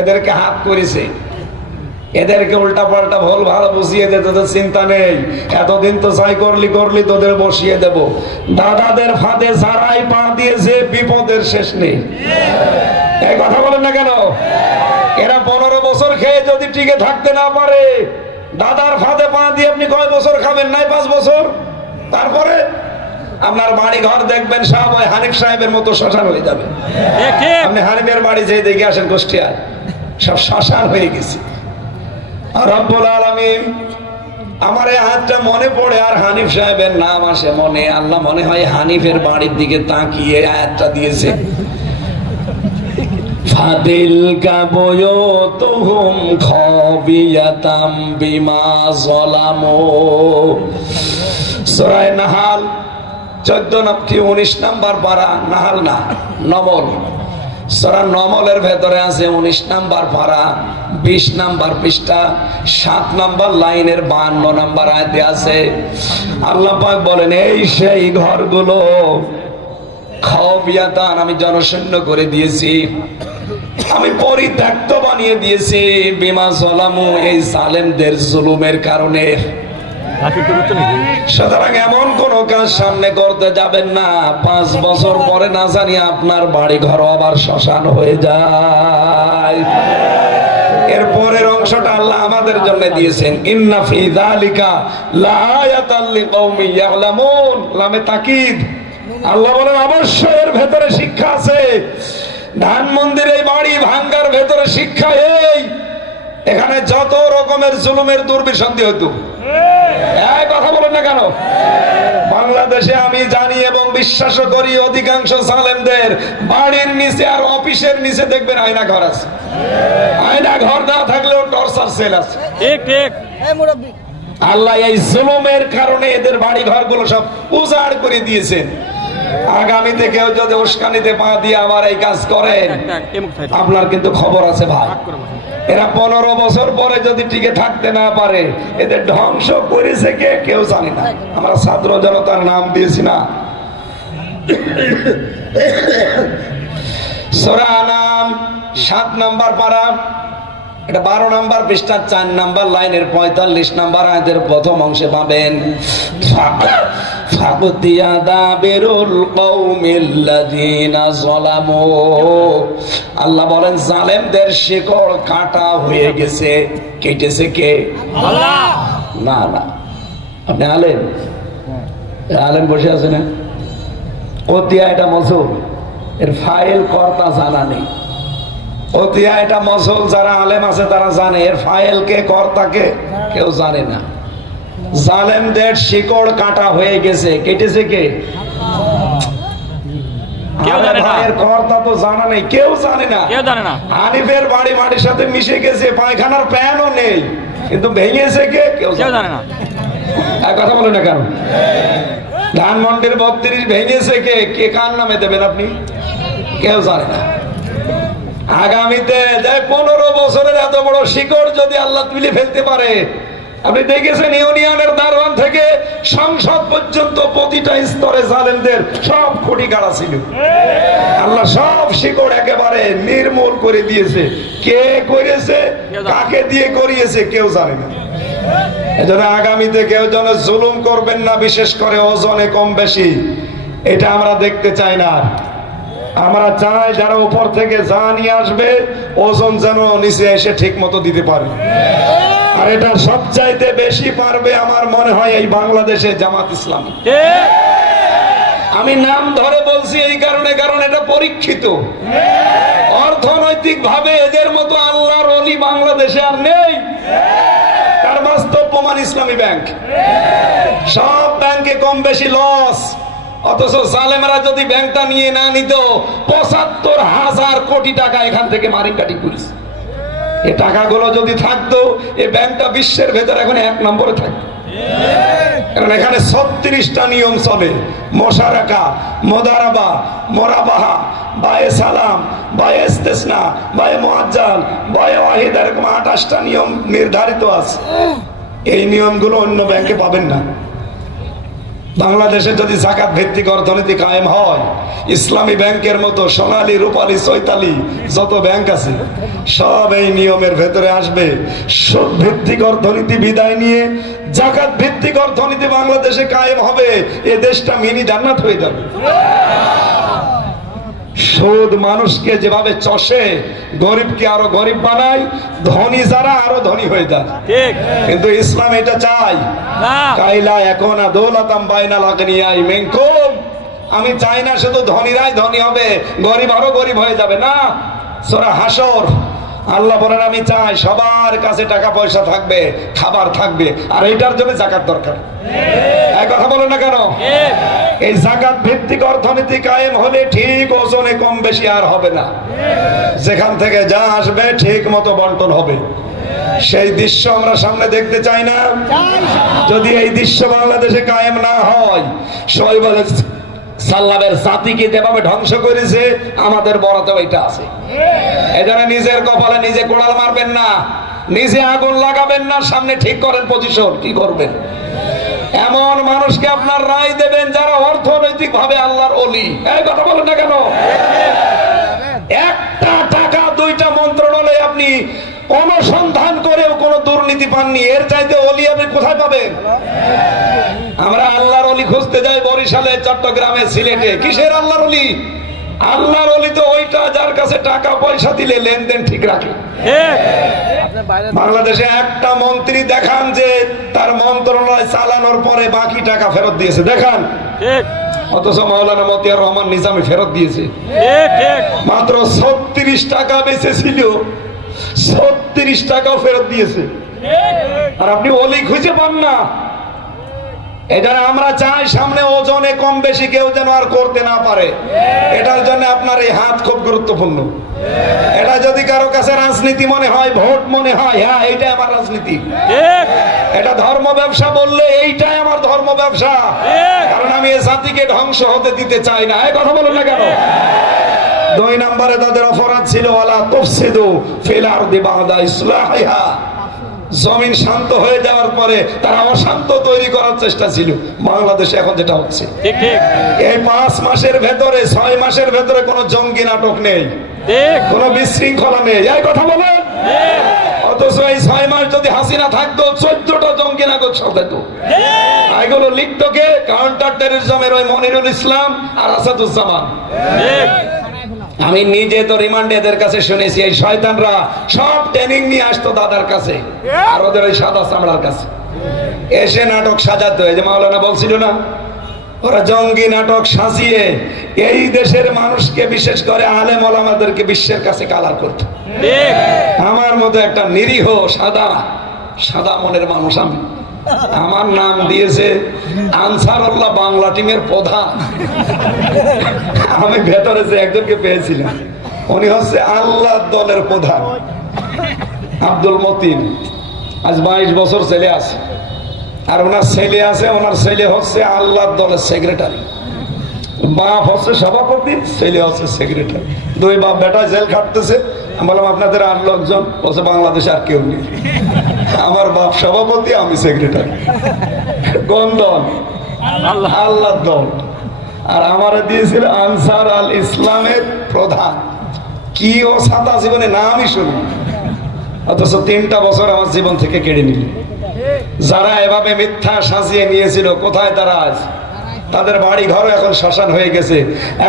এদেরকে হাত করেছে, এদেরকে উল্টা পাল্টা ভুল ভালো বুঝিয়ে দে, তোদের চিন্তা নেই, এতদিন তো যাই করলি তোদের বসিয়ে দেব। দাদাদের ফাঁদে যারাই পা দিয়েছে বিপদের শেষ নেই। এই কথা বলেন না কেন? এরা 15 বছর খেয়ে যদি টিকে থাকতে না পারে, দাদার ফাঁদে পা দিয়ে আপনি কয় বছর খাবেন? নাই 5 বছর। তারপরে আপনার বাড়ি ঘর দেখবেন সব ওই হানিফ সাহেবের মতো শ্মশান হয়ে যাবে। আপনি হানিফের বাড়ি যেয়ে দেখে আসেন, কুষ্টিয়ায় সব শ্মশান হয়ে গেছে। রব্বুল আলামিন, আমার এই হাতটা মনে পড়ে আর হানিফ সাহেবের নাম আসে মনে। আল্লাহ মনে হয় হানিফের বাড়ির দিকে তাকিয়ে আয়াতটা দিয়েছে, ফাদিল কাবয়তুহুম খাবিয়াতাম বিমা যালামু। সূরা নাহাল 14-19 নম্বর পারা। নাহাল না, নমল। সূরা নমলের ভেতরে আছে 19 নম্বর পারা, 20 নম্বর পৃষ্ঠা, 7 নম্বর লাইনের 52 নম্বর আয়াতে আছে। আল্লাহ পাক বলেন, এই সেই ঘরগুলো খাওয়াবিয়াতান আমি জনশূন্য করে দিয়েছি, আমি পরিত্যক্ত বানিয়ে দিয়েছি। বিমা সালামু এই জালেমদের জুলুমের কারণে। সুতরাং এমন কোন কাজ সামনে করতে যাবেন না 5 বছর পরে না জানি আপনার বাড়ি ঘর আবার শ্মশান হয়ে যায়। এরপরের অংশটা আল্লাহ আমাদের জন্য দিয়েছেন, ইন্না ফি যালিকা লাআয়াতাল লিকাউমিন ইয়ালামুন। লামে তাকিদ। আল্লাহ বলেন অবশ্যই এর ভেতরে শিক্ষা আছে। ধানমন্দির এই বাড়ি ভাঙ্গার ভেতরে শিক্ষা এই, এখানে যত রকমের জুলুমের দুর্বিসন্ধি হতো, এই কথা বলেন না কেন? বাংলাদেশে আমি জানি এবং বিশ্বাস করি অধিকাংশ জালেমদের বাড়ির নিচে আর অফিসের নিচে দেখবেন আয়না ঘর আছে। আয়না ঘর না থাকলেও টর্চার সেল আছে। ঠিক ঠিক। আল্লাহ এই জুলুমের কারণে এদের বাড়ি ঘরগুলো সব উজাড় করে দিয়েছেন। আগামীতে কেউ যদি উস্কানিতে পা দিয়ে আবার এই কাজ করেন, আপনার কিন্তু খবর আছে ভাই। এরা 15 বছর পরে যদি টিকে থাকতে না পারে, এদের ধ্বংস করেছে কে কেউ জানে না। আমরা ছাত্র জনতার নাম দিয়েছি না। সূরা আনাম 7 নম্বর পারা, এটা 12 নম্বর পৃষ্ঠা 4 নম্বর লাইনের 45 নম্বর আয়াতের প্রথম অংশে পাবেন, ফাকুতিয়া দাবিরুল কওমিল্লাযিনা যালামু। আল্লাহ বলেন জালেমদের শিকড় কাটা হয়ে গেছে। কেটেছে কে? আল্লাহ। না না, আপনি আলেম, আলেম বসে আছে না? কতিয়া এটা মসুল, এর ফাইল কর্তা জানা নেই। কতিয়া এটা মসুল, যারা আলেম আছে তারা জানে, এর ফাইল কে কর্তা কে কেউ জানে না। জালেমদের শিকড় কাটা হয়ে গেছে। কেটেছে কে? কর্তা তো জানা নেই, কেউ জানে না। হানিফের বাড়ি মাটির সাথে মিশে গেছে, পায়খানার প্যানও নেই, কিন্তু ভেঙেছে কে কেউ জানে না। কথা বলে না কেন? ধানমন্ডির 32 ভেঙেছে কে? কে কার নামে দেবেন আপনি? কেউ জানে না। আগামীতে 15 বছরের এত বড় শিকড় যদি আল্লাহ তুলে ফেলতে পারে, আপনি দেখেছেন ইউনিয়নের দারোয়ান থেকে সংসদ পর্যন্ত প্রতিটা স্তরে জালেমদের সব খুঁটি গাড়া ছিল। আল্লাহ সব শিকড় একেবারে নির্মূল করে দিয়েছে। কে করেছে, কাকে দিয়ে করিয়েছে কেউ জানে না। এজন্য আগামীতে কেউ যেন জুলুম করবেন না, বিশেষ করে ওজনে কম বেশি, এটা আমরা দেখতে চাই না। আমরা চাই যারা উপর থেকে যা নিয়ে আসবে ওজন যেন নিচে এসে ঠিক মতো দিতে পারে। আর এটা সবচাইতে বেশি পারবে আমার মনে হয় এই বাংলাদেশে জামাত ইসলামী। আমি নাম ধরে বলছি এই কারণে, কারণ এটা পরীক্ষিত। অর্থনৈতিক ভাবে এদের মতো আল্লাহর ওলি বাংলাদেশে আর নেই। তার বাস্তব প্রমাণ ইসলামী ব্যাংক। সব ব্যাংকে কম বেশি লস, অথচ জালেমরা যদি ব্যাংকটা নিয়ে না নিত ৭৫,০০০ কোটি টাকা এখান থেকে মারিকাটি করেছে। এই টাকাগুলো যদি থাকতো এই ব্যাংকটা বিশ্বের ভেতর এখন 1 নম্বরে থাকতো। কারণ এখানে 36টা নিয়ম চলে, মোশারাকা, মোদারাবা, মোরাবাহা, বায়ে সালাম, বায়ে ইস্তেসনা, বায়ে মুআজ্জাল, বায়ে ওয়াহিদ, এরকম 28টা নিয়ম নির্ধারিত আছে। এই নিয়মগুলো অন্য ব্যাংকে পাবেন না। বাংলাদেশে যদি যাকাত ভিত্তিক অর্থনীতি কায়েম হয়, ইসলামী ব্যাংকের মতো সোনালী, রূপালী, চৈতালি যত ব্যাংক আছে সব এই নিয়মের ভেতরে আসবে। সুদ ভিত্তিক অর্থনীতি বিদায় নিয়ে যাকাত ভিত্তিক অর্থনীতি বাংলাদেশে কায়েম হবে। এ দেশটা মিনি জান্নাত হয়ে যাবে। সুদ মানুষকে যেভাবে চষে, গরিবকে আরো গরিব বানায়, ধনী যারা আরো ধনী হয়ে যায়। কিন্তু ইসলাম এটা চাই, কাইলা এখন দৌলাতাম বাইনাল আগনিয়াই মিনকুম। আমি চাই না শুধু ধনীরাই ধনী হবে, গরিব আরো গরিব হয়ে যাবে না। সূরা হাসর আল্লাহ বলেন আমি চাই সবার কাছে টাকা পয়সা থাকবে, খাবার থাকবে, আর এটার জন্য যাকাত দরকার। এই কথা বলেন না কেন? এই যাকাত ভিত্তিক অর্থনীতি কায়েম হলে ঠিক ওজনে কম বেশি আর হবে না। যেখান থেকে যা আসবে ঠিক মতো বন্টন হবে। সেই দৃশ্য আমরা সামনে দেখতে চাই না? যদি এই দৃশ্য বাংলাদেশে কায়েম না হয়, শোয়েব সাল্লামের জাতিকে যেভাবে ধ্বংস করেছে আমাদের বরাতেও এটা আছে। এজন্য নিজের কপালে নিজে কোড়াল মারবেন না, নিজে আগুন লাগাবেন না, সামনে ঠিক করেন পজিশন। কি করবেন? এমন মানুষকে আপনার রায় দেবেন যারা অর্থনৈতিক ভাবে আল্লাহর ওলি। এই কথা বলেন না কেন? একটা টাকা দুইটা মন্ত্রণালয়ে আপনি অনুসন্ধান করেও কোন দুর্নীতি পাননি, এর চাইতে ওলি আপনি কোথায় পাবেন? আমরা আল্লাহর ওলি খুঁজতে যাই বরিশালে, চট্টগ্রামে, সিলেটে। কিসের আল্লাহর ওলি? আল্লাহর ওলি তো ওইটা যার কাছে টাকা পয়সা দিলে লেনদেন ঠিক রাখে। বাংলাদেশে একটা মন্ত্রী দেখান যে তার মন্ত্রণালয় চালানোর পরে বাকি টাকা ফেরত দিয়েছে, দেখান। অথচ মাওলানা মতিয়ার রহমান নিজামী ফেরত দিয়েছে। মাত্র 36 টাকা বেঁচেছিল, 36 টাকাও ফেরত দিয়েছে। আর আপনি ওলি খুঁজে পান না। এটা আমরা চাই সামনে ওজনে কম বেশি কেউ যেন আর করতে না পারে। এটার জন্য আপনার এই হাত খুব গুরুত্বপূর্ণ। এটা যদি কারো কাছে রাজনীতি মনে হয়, ভোট মনে হয়, হ্যাঁ এইটাই আমার রাজনীতি। এটা ধর্ম ব্যবসা বললে এইটাই আমার ধর্ম ব্যবসা, কারণ আমি এই জাতিকে ধ্বংস হতে দিতে চাই না। এই কথা বলুন না কেন? 2 নম্বরে তাদের অপরাধ ছিল ওয়ালা তুফসিদু ফিল আরদি বা'দা ইসলাহিহা। জমিন শান্ত হয়ে যাওয়ার পরে তারা অশান্ত তৈরি করার চেষ্টা ছিল। বাংলাদেশে এখন যেটা হচ্ছে, এই 5 মাসের ভেতরে 6 মাসের ভেতরে কোনো জঙ্গি নাটক নেই, কোনো বিশৃঙ্খলা নেই। এই কথা বলেন। অথচ এই 6 মাস যদি হাসিনা থাকতো 14টা জঙ্গি নাটক সাজাতো। এগুলো লিখতো কে? কাউন্টার টেররিজমের ওই মনিরুল ইসলাম আর আসাদুজ্জামান। আমি নিজে তো রিমান্ডে এদের কাছে শুনেছি, এই শয়তানরা সব ট্রেনিং নিয়ে আসতো দাদার কাছে আর ওদের ওই সাদা চামড়ার কাছে এসে নাটক সাজাতো। এই যে মাওলানা বলছিল না, ওরা জঙ্গি নাটক সাজিয়ে এই দেশের মানুষকে, বিশেষ করে আলেম ওলামাদেরকে বিশ্বের কাছে কালার করত। আমার মতো একটা নিরীহ সাদা মনের মানুষ আমি, আমার নাম দিয়েছে আনসারুল্লাহ বাংলা টিমের প্রধান। আমি ভেতরে যে একজনকে পেয়েছিলাম, উনি হচ্ছে আল্লাহ দলের প্রধান আব্দুল মতিন। আজ 22 বছর ছেলে আছে, আর ওনার ছেলে আছে, ওনার ছেলে হচ্ছে আল্লাহ দলের সেক্রেটারি। বাপ হচ্ছে সভাপতি, ছেলে হচ্ছে সেক্রেটারি। 2 বাপ বেটা জেল খাটতেছে। আমি বললাম আপনাদের আর লোকজন? বলছে বাংলাদেশে আর কেউ নেই। আমার বাপ সভাপতি, আমি সেক্রেটারি। কোন দল? আল্লাহ দল। আর আমারে দিয়েছিল আনসার আল ইসলামের প্রধান। কি ও সাদা জীবনে নামই শুনি, অথচ 3টা বছর আমার জীবন থেকে কেড়ে নিল। যারা এভাবে মিথ্যা সাজিয়ে নিয়েছিল, কোথায় তারা আজ? তাদের বাড়ি ঘর এখন শ্মশান হয়ে গেছে।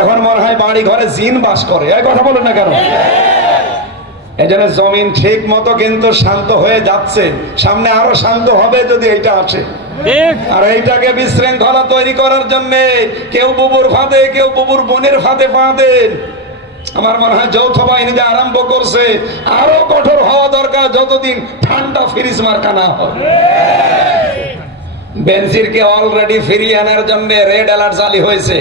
এখন মনে হয় বাড়ি ঘরে জিন বাস করে। এই কথা বলেন না কেন? এই জন্য জমিন ঠিক মতো কিন্তু শান্ত হয়ে যাচ্ছে, সামনে আরো শান্ত হবে যদি এইটা আসে। আর এইটাকে বিশৃঙ্খলা তৈরি করার জন্য কেউ বুবুর ফাঁদে, কেউ বুবুর বোনের ফাঁদে পা দেন। আমার মনে হয় যৌথ বাহিনী যে আরম্ভ করছে, আরো কঠোর হওয়া দরকার যতদিন ঠান্ডা ফ্রিজ মার্কা না হয়। বেনজিরকে অলরেডি ফিরিয়ে আনার জন্য রেড অ্যালার্ট জারি হয়েছে।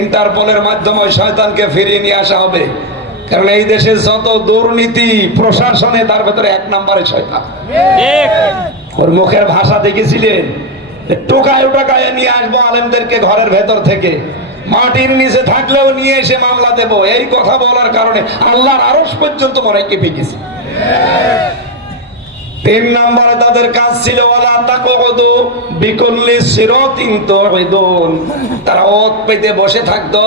ইন্টারপোলের মাধ্যমে শয়তানকে ফিরিয়ে নিয়ে আসা হবে, কারণ এই দেশে যত দুর্নীতি প্রশাসনে, তার ভেতরে 1 নম্বরে শয়তান। ওর মুখের ভাষা দেখেছিলেন, টোকায় টোকায় নিয়ে আসবো আলেমদেরকে ঘরের ভেতর থেকে, মাটির নিচে থাকলেও নিয়ে এসে মামলা দেব। এই কথা বলার কারণে আল্লাহর আরশ পর্যন্ত মনে কেঁপে গেছে। 3 নম্বরে তাদের কাজ ছিল ওয়ালা তাকুদু বিকুল্লি সিরাতিন তুইদুন। তারা ওত পেতে বসে থাকতো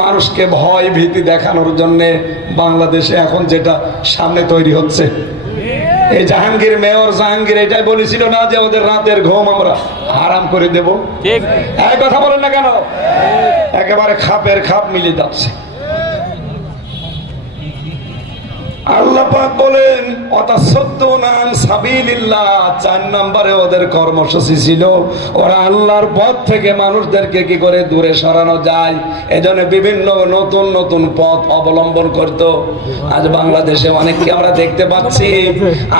মানুষকে ভয় ভীতি দেখানোর জন্য। বাংলাদেশে এখন যেটা সামনে তৈরি হচ্ছে, এই জাহাঙ্গীর, মেয়র জাহাঙ্গীর এটাই বলেছিল না যে ওদের রাতের ঘুম আমরা হারাম করে দেব? ঠিক। এই কথা বলেন না কেন? একেবারে খাপের খাপ মিলে যাচ্ছে। আল্লাহ পাক বলেন ওয়াতাসাদ্দুনা আন সাবিলিল্লাহ। 4 নম্বরে ওদের কর্মসূচি ছিল ওরা আল্লাহর পথ থেকে মানুষদেরকে কি করে দূরে সরানো যায়, এজন্য বিভিন্ন নতুন নতুন পথ অবলম্বন করত। আজ বাংলাদেশে অনেককে আমরা দেখতে পাচ্ছি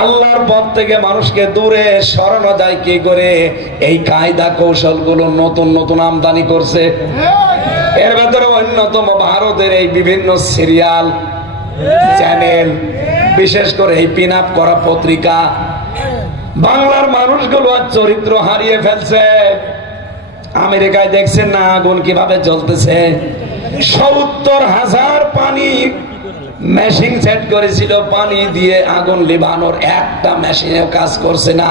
আল্লাহর পথ থেকে মানুষকে দূরে সরানো যায় কি করে, এই কায়দা কৌশলগুলো নতুন নতুন আমদানি করছে। এর ভেতরে অন্যতম ভারতের এই বিভিন্ন সিরিয়াল চ্যানেল, বিশেষ করে এই পিন আপ করা পত্রিকা। বাংলার মানুষগুলো আর চরিত্র হারিয়ে ফেলছে। আমেরিকায় দেখছেন না আগুন কিভাবে জ্বলতেছে? 70,000 পানি মেশিন সেট করেছিল পানি দিয়ে আগুন লিভানোর, একটা মেশিনেও কাজ করছে না,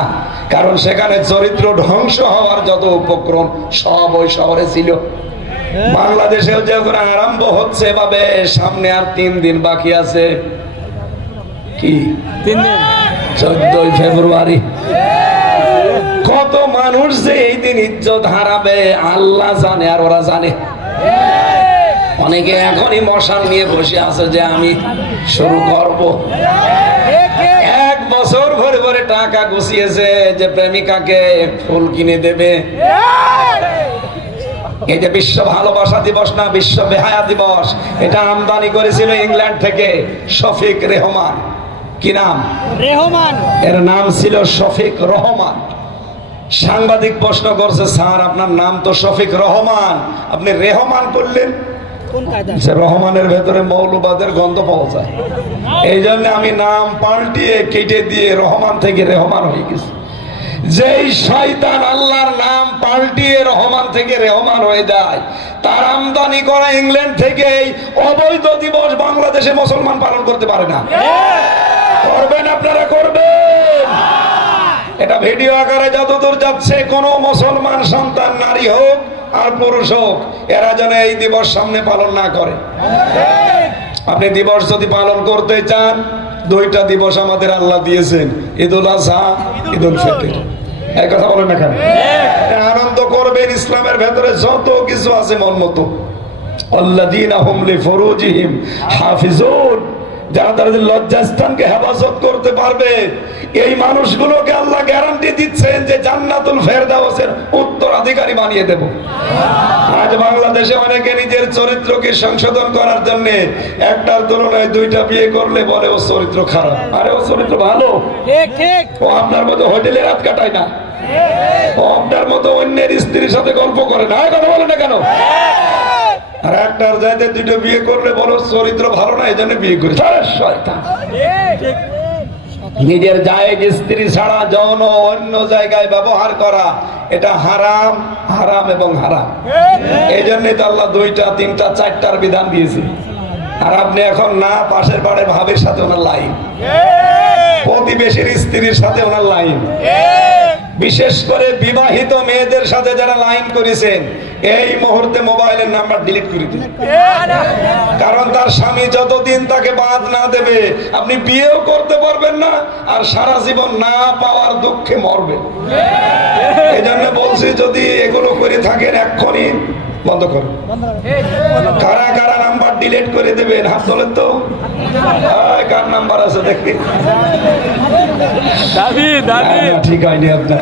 কারণ সেখানে চরিত্র ধ্বংস হওয়ার যত উপক্রম সব ওই শহরে ছিল। বাংলাদেশেও যখন আরম্ভ হচ্ছে এভাবে, সামনে আর 3 দিন বাকি আছে। কি 3 দিন? 14 ফেব্রুয়ারি। কত মানুষ যে এই দিন ইজ্জত হারাবে আল্লাহ জানে, আর ওরা জানে। অনেকে এখনই মশাল নিয়ে বসে আছে যে আমি শুরু করব। 1 বছর ভরে ভরে টাকা গুছিয়েছে যে প্রেমিকাকে ফুল কিনে দেবে। এই যে বিশ্ব ভালোবাসা দিবস না, বিশ্ব বেহায়া দিবস, এটা আমদানি করেছিল ইংল্যান্ড থেকে শফিক রেহমান। কি নাম? রেহমান। এর নাম ছিল শফিক রহমান। সাংবাদিক প্রশ্ন করছে, স্যার আপনার নাম তো শফিক রহমান, আপনি রেহমান করলেন? রহমানের ভেতরে মৌলবাদের গন্ধ পাওয়া যায়, এই জন্য আমি নাম পাল্টিয়ে কেটে দিয়ে রহমান থেকে রেহমান হয়ে গেছি। যেই শয়তান আল্লাহর নাম পাল্টিয়ে রহমান থেকে রেহমান হয়ে যায়, তার আমদানি করা ইংল্যান্ড থেকে অবৈধ দিবস বাংলাদেশে মুসলমান পালন করতে পারে না। করবেন আপনারা? করবেন? এটা ভিডিও আকারে যতদূর যাচ্ছে, কোন মুসলমান সন্তান, নারী হোক আর পুরুষ হোক, এরা যেন এই দিবস সামনে পালন না করে। আপনি দিবস যদি পালন করতে চান, 2টা দিবস আমাদের আল্লাহ দিয়েছেন, ঈদুল আজহা, ঈদুল ফিতর। এই কথা বলেন না কেন? আনন্দ করবেন। ইসলামের ভেতরে যত কিছু আছে মন মতো। আল্লাযীনা হুম লিফুরুজিহিম হাফিজুন, যারা তাদের লজ্জাস্থানকে হেফাজত করতে পারবে, এই মানুষগুলোকে আল্লাহ গ্যারান্টি দিচ্ছেন যে জান্নাতুল ফেরদাউসের উত্তরাধিকারী বানিয়ে দেব। আজ বাংলাদেশে অনেকে নিজের চরিত্রকে সংশোধন করার জন্য একটার তুলনায় 2টা বিয়ে করলে বলে ও চরিত্র খারাপ। আরে ও চরিত্র ভালো। ও আপনার মতো হোটেলে রাত কাটায় না, ও আপনার মতো অন্যের স্ত্রীর সাথে গল্প করে না। কথা বলে না কেন? আর একটার যাইতে 2টা বিয়ে করলে বলো চরিত্র ভালো না, এই জন্য বিয়ে করি। নিজের জায়েজ স্ত্রী ছাড়া যৌন অন্য জায়গায় ব্যবহার করা, এটা হারাম, হারাম এবং হারাম। এই জন্যই তো আল্লাহ 2টা 3টা 4টার বিধান দিয়েছে। আর আপনি এখন না, পাশের বাড়ির ভাবির সাথে ওনার লাইন, প্রতিবেশীর স্ত্রীর সাথে ওনার লাইন। বিশেষ করে বিবাহিত মেয়েদের সাথে যারা লাইন করেছেন, এই মুহূর্তে মোবাইলের নাম্বার ডিলিট করে দিন, কারণ তার স্বামী যতদিন তাকে বাদ না দেবে আপনি বিয়েও করতে পারবেন না, আর সারা জীবন না পাওয়ার দুঃখে মরবেন। এই জন্য বলছি, যদি এগুলো করে থাকেন এক্ষুনি বন্ধ করুন। কারা কারা নাম্বার ডিলিট করে দেবেন হাত তোলেন তো। কার নাম্বার আছে দেখি? ঠিক হয়নি আপনার।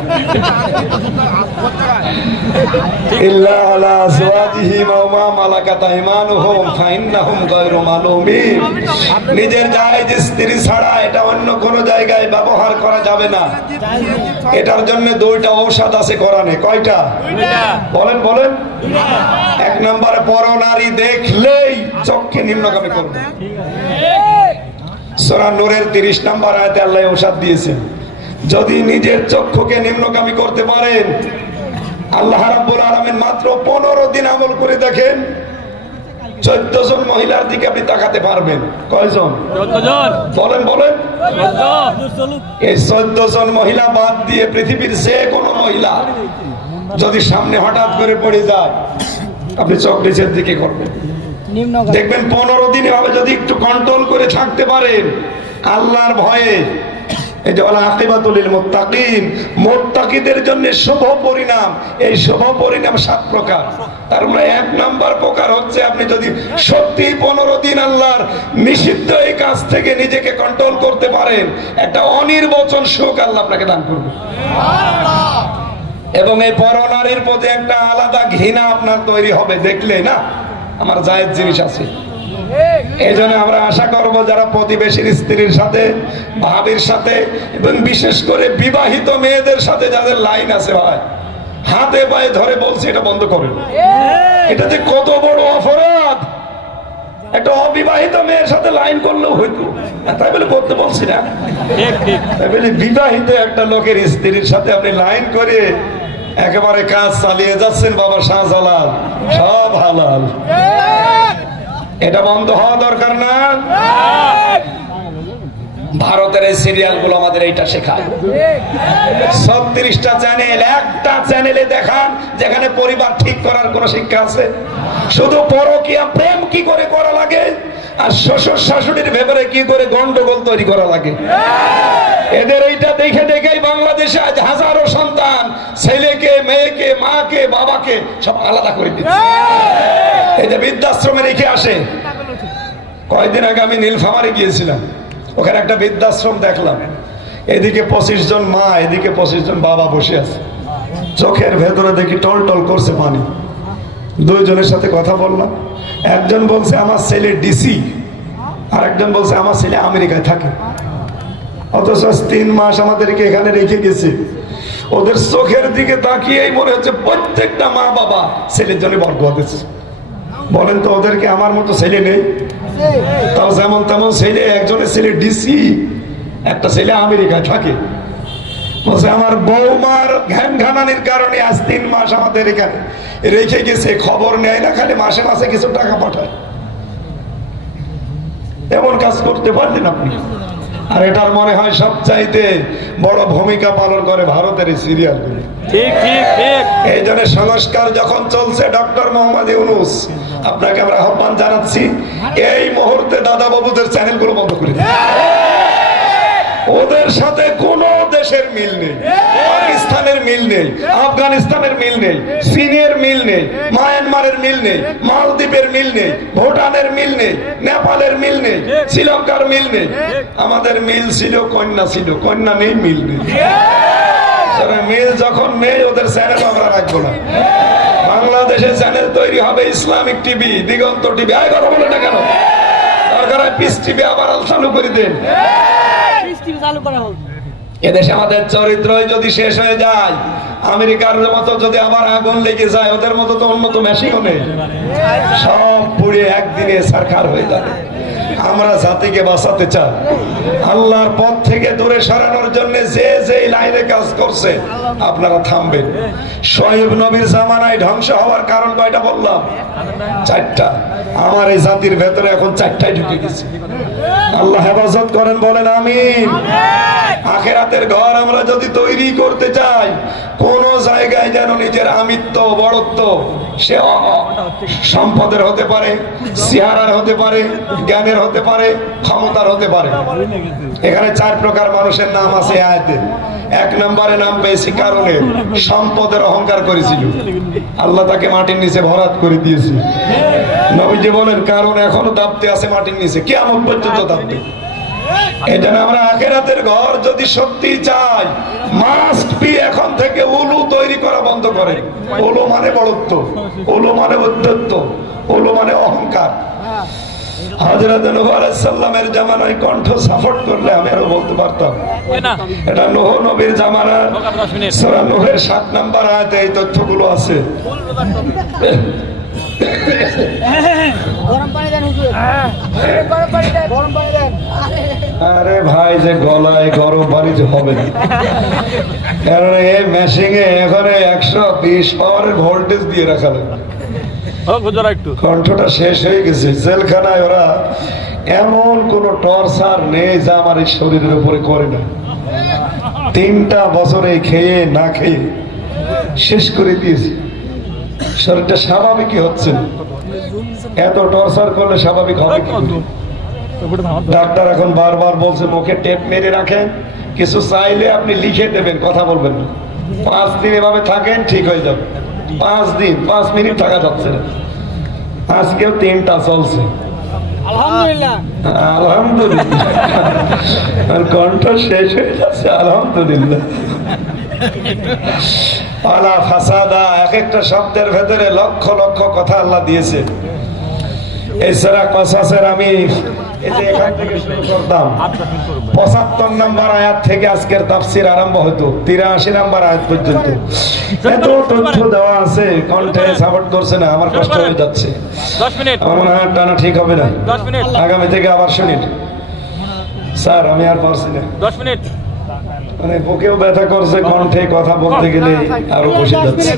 নিজের জায়েজ স্ত্রী ছাড়া এটা অন্য কোন জায়গায় ব্যবহার করা যাবে না। এটার জন্য 2টা ঔষধ আছে কোরআনে। কয়টা? বলেন বলেন। 1 নম্বরে পরনারী দেখলেই চোখকে নিম্নগামী করবে। সূরা নূরের 30 নম্বর আয়াতে আল্লাহ ঔষধ দিয়েছেন, যদি নিজের চক্ষুকে নিম্নগামী করতে পারেন, আল্লাহ রাব্বুল আলামিন মাত্র 15 দিন আমল করে দেখেন, 14 জন মহিলার দিকে আপনি তাকাতে পারবেন। কয়জন? 14 জন। বলেন বলেন। এই 14 জন মহিলা বাদ দিয়ে পৃথিবীর যে কোনো মহিলা যদি সামনে হঠাৎ করে পড়ে যায়, আপনি চোখ নিচের দিকে করবেন, দেখবেন 15 দিন এভাবে যদি একটু কন্ট্রোল করে থাকতে পারেন, আল্লাহর ভয়ে, এই যে আকিবাতুল লিল মুত্তাকিন, মুত্তাকিদের জন্য শুভ পরিণাম। এই শুভ পরিণাম 7 প্রকার। তার মানে 1 নম্বর প্রকার হচ্ছে, আপনি যদি সত্যি 15 দিন আল্লাহর নিষিদ্ধ এই কাজ থেকে নিজেকে কন্ট্রোল করতে পারেন, একটা অনির্বচন সুখ আল্লাহ আপনাকে দান করবে। এবং এই পরনারীর প্রতি একটা আলাদা ঘৃণা আপনার তৈরি হবে, দেখলে না আমার জায়েজ জিনিস আছে। এই জন্য আমরা আশা করব, যারা প্রতিবেশীর স্ত্রীর সাথে, ভাবির সাথে, এবং বিশেষ করে বিবাহিত মেয়েদের সাথে যাদের লাইন আছে, হয় হাতে পায়ে ধরে বলছি এটা বন্ধ করেন। এটা যে কত বড় অপরাধ! একটা অবিবাহিত মেয়ের সাথে লাইন করলেও হইতো, তাই বলে করতে বলছি না, তাই বলে বিবাহিত একটা লোকের স্ত্রীর সাথে আপনি লাইন করে একেবারে কাজ চালিয়ে যাচ্ছেন, বাবা শাহজালাল, সব হালাল। এটা বন্ধ হওয়া দরকার না? ভারতের এই সিরিয়াল গুলো আমাদের এইটা শেখায়। 36টা চ্যানেল, একটা চ্যানেলে দেখান যেখানে পরিবার ঠিক করার কোন শিক্ষা আছে? শুধু পরকীয়া প্রেম কি করে করা লাগে আর শ্বশুর শাশুড়ির ভেতরে কি করে গন্ডগোল তৈরি করা লাগে। এদের এইটা দেখে দেখেই বাংলাদেশে আজ হাজারো সন্তান ছেলেকে, মেয়েকে, মাকে, বাবাকে সব আলাদা করে দিচ্ছে। এই যে বৃদ্ধাশ্রমে রেখে আসে, কয়েকদিন আগে আমি নীলফামারে গিয়েছিলাম, ওখানে একটা বৃদ্ধাশ্রম দেখলাম। এদিকে 25 জন মা, এদিকে 25 জন বাবা বসে আছে। চোখের ভেতরে দেখি টল টল করছে পানি। দুইজনের সাথে কথা বললাম। একজন বলছে আমার ছেলে ডিসি, আর একজন বলছে আমার ছেলে আমেরিকায় থাকে। অথচ 3 মাস আমাদেরকে এখানে রেখে গেছে। ওদের চোখের দিকে তাকিয়েই মনে হচ্ছে প্রত্যেকটা মা বাবা ছেলের জন্য বরকত দিচ্ছে। বলেন তো ওদেরকে আমার মতো ছেলে নেই? তাও যেমন তেমন ছেলে, একজনের ছেলে ডিসি, একটা ছেলে আমেরিকায় থাকে। বলছে আমার বৌমার ঘ্যান ঘানানির কারণে আজ 3 মাস আমাদের এখানে রেখে গেছে, খবর নেয় না, খালি মাসে মাসে কিছু টাকা পাঠায়। এমন কাজ করতে পারলেন আপনি? আর এটার মনে হয় সবচাইতে বড় ভূমিকা পালন করে ভারতের এই সিরিয়ালগুলো। ঠিক ঠিক ঠিক। এই জন্য সংস্কার যখন চলছে, ডক্টর মোহাম্মদ ইউনূস, আপনাকে আমরা আহ্বান জানাচ্ছি, এই মুহূর্তে দাদা বাবুদের চ্যানেলগুলো বন্ধ করে দিন। ওদের সাথে কোন দেশের মিল নেই, পাকিস্তানের মিল নেই, আফগানিস্তানের মিল নেই, চীনের মিল নেই, মায়ানমারের মিল নেই, মালদ্বীপের মিল নেই, ভুটানের মিল নেই, নেপালের মিল নেই, শ্রীলঙ্কার মিল নেই। আমাদের মিল ছিল, কন্যা ছিল, কন্যা নেই, মিল নেই। মিল যখন নেই, ওদের চ্যানেল আমরা রাখবো না। বাংলাদেশে চ্যানেল তৈরি হবে ইসলামিক টিভি, দিগন্ত টিভি। আয় কথা বলে না কেন? দরকার পিস টিভি আবার চালু করে দেন। এদেশে আমাদের চরিত্র যদি শেষ হয়ে যায়, আমেরিকার মতো যদি আবার আগুন লেগে যায়, ওদের মতো তো উন্নত মেশিনও নেই, সব পুড়ে একদিনে সরকার হয়ে যাবে। আমরা জাতিকে বাঁচাতে চাই, আল্লাহর পথ থেকে দূরে সরানোর জন্য যে যে লাইনে কাজ করছে আপনারা থামবেন। শোয়েব নবীর জামানায় ধ্বংস হওয়ার কারণ কয়টা বললাম? 4টা। আমার এই জাতির ভেতরে এখন 4টাই ঢুকে গেছে। আল্লাহ হেফাজত করেন, বলেন আমিন। আখিরাতের ঘর আমরা যদি তৈরি করতে চাই, কোন জায়গায় যেন নিজের আমিত্ব, বড়ত্ব, সে সম্পদের হতে পারে, চেহারার হতে পারে, জ্ঞানের হতে পারে, ক্ষমতার হতে পারে। এখানে 4 প্রকার মানুষের নাম আছে আয়াতে। 1 নম্বরে নাম পেয়েছি কারণে সম্পদের অহংকার করেছিল, আল্লাহ তাকে মাটির নিচে ভরাট করে দিয়েছে। নবীজি বলেন কারণ এখনো দাবতে আছে মাটির নিচে, কিয়ামত পর্যন্ত দাবতে। এই জন্য আমরা আখিরাতের ঘর যদি সত্যি চাই, মাস্ট বি এখন থেকে উলু তৈরি করা বন্ধ করে। উলু মানে বড়ত্ব, উলু মানে উদ্ধত্ত, উলু মানে অহংকার। হযরত নূহ আলাইহিস সালামের জামানায় কণ্ঠ সাপোর্ট করলে আমি আরো বলতে পারতাম। এটা নূহ নবীর জামানা। সূরা নূহের 7 নম্বর আয়াতে এই তথ্যগুলো আছে। আরে ভাই, যে গলায় গরম পানি হবে না, কারণ এই মেশিং এ এখানে 120 পাওয়ারের ভোল্টেজ দিয়ে রাখা লাগে। কণ্ঠটা শেষ হয়ে গেছে। জেলখানায় ওরা এমন কোন টর্চার নেই যা আমার এই শরীরের উপরে করে না। 3টা বছরে খেয়ে না খেয়ে শেষ করে দিয়েছে। শরীরটা স্বাভাবিকই হচ্ছে না। এত টর্চার করলে স্বাভাবিক হবে কি? ডাক্তার এখন বারবার বলছে মুখে টেপ মেরে রাখেন, কিছু চাইলে আপনি লিখে দেবেন, কথা বলবেন না। 5 দিন এভাবে থাকেন, ঠিক হয়ে যাবে। 5 দিন 5 মিনিট থাকা যাচ্ছে না। আজকেও 3টা চলছে। আলহামদুলিল্লাহ, আলহামদুলিল্লাহ। আর কণ্ঠ শেষ হয়ে যাচ্ছে, আলহামদুলিল্লাহ। আলা ফাসাদা, এক একটা শব্দের ভেতরে লক্ষ লক্ষ কথা আল্লাহ দিয়েছে। এছাড়া কসাসের আমি এখান থেকে শুরু করতাম। 75 নম্বর আয়াত থেকে আজকের তাফসীর আরম্ভ হতো 83 নম্বর আয়াত পর্যন্ত। এত তথ্য দেওয়া আছে, কণ্ঠে সাপোর্ট করছে না, আমার কষ্ট হয়ে যাচ্ছে। 10 মিনিট আমার মনে হয় টানা ঠিক হবে না। 10 মিনিট আগামী থেকে আবার শুনিন স্যার, আমি আর পারছি না। 10 মিনিট মানে বুকেও ব্যথা করছে, কণ্ঠে কথা বলতে গেলে আরো বসে যাচ্ছে।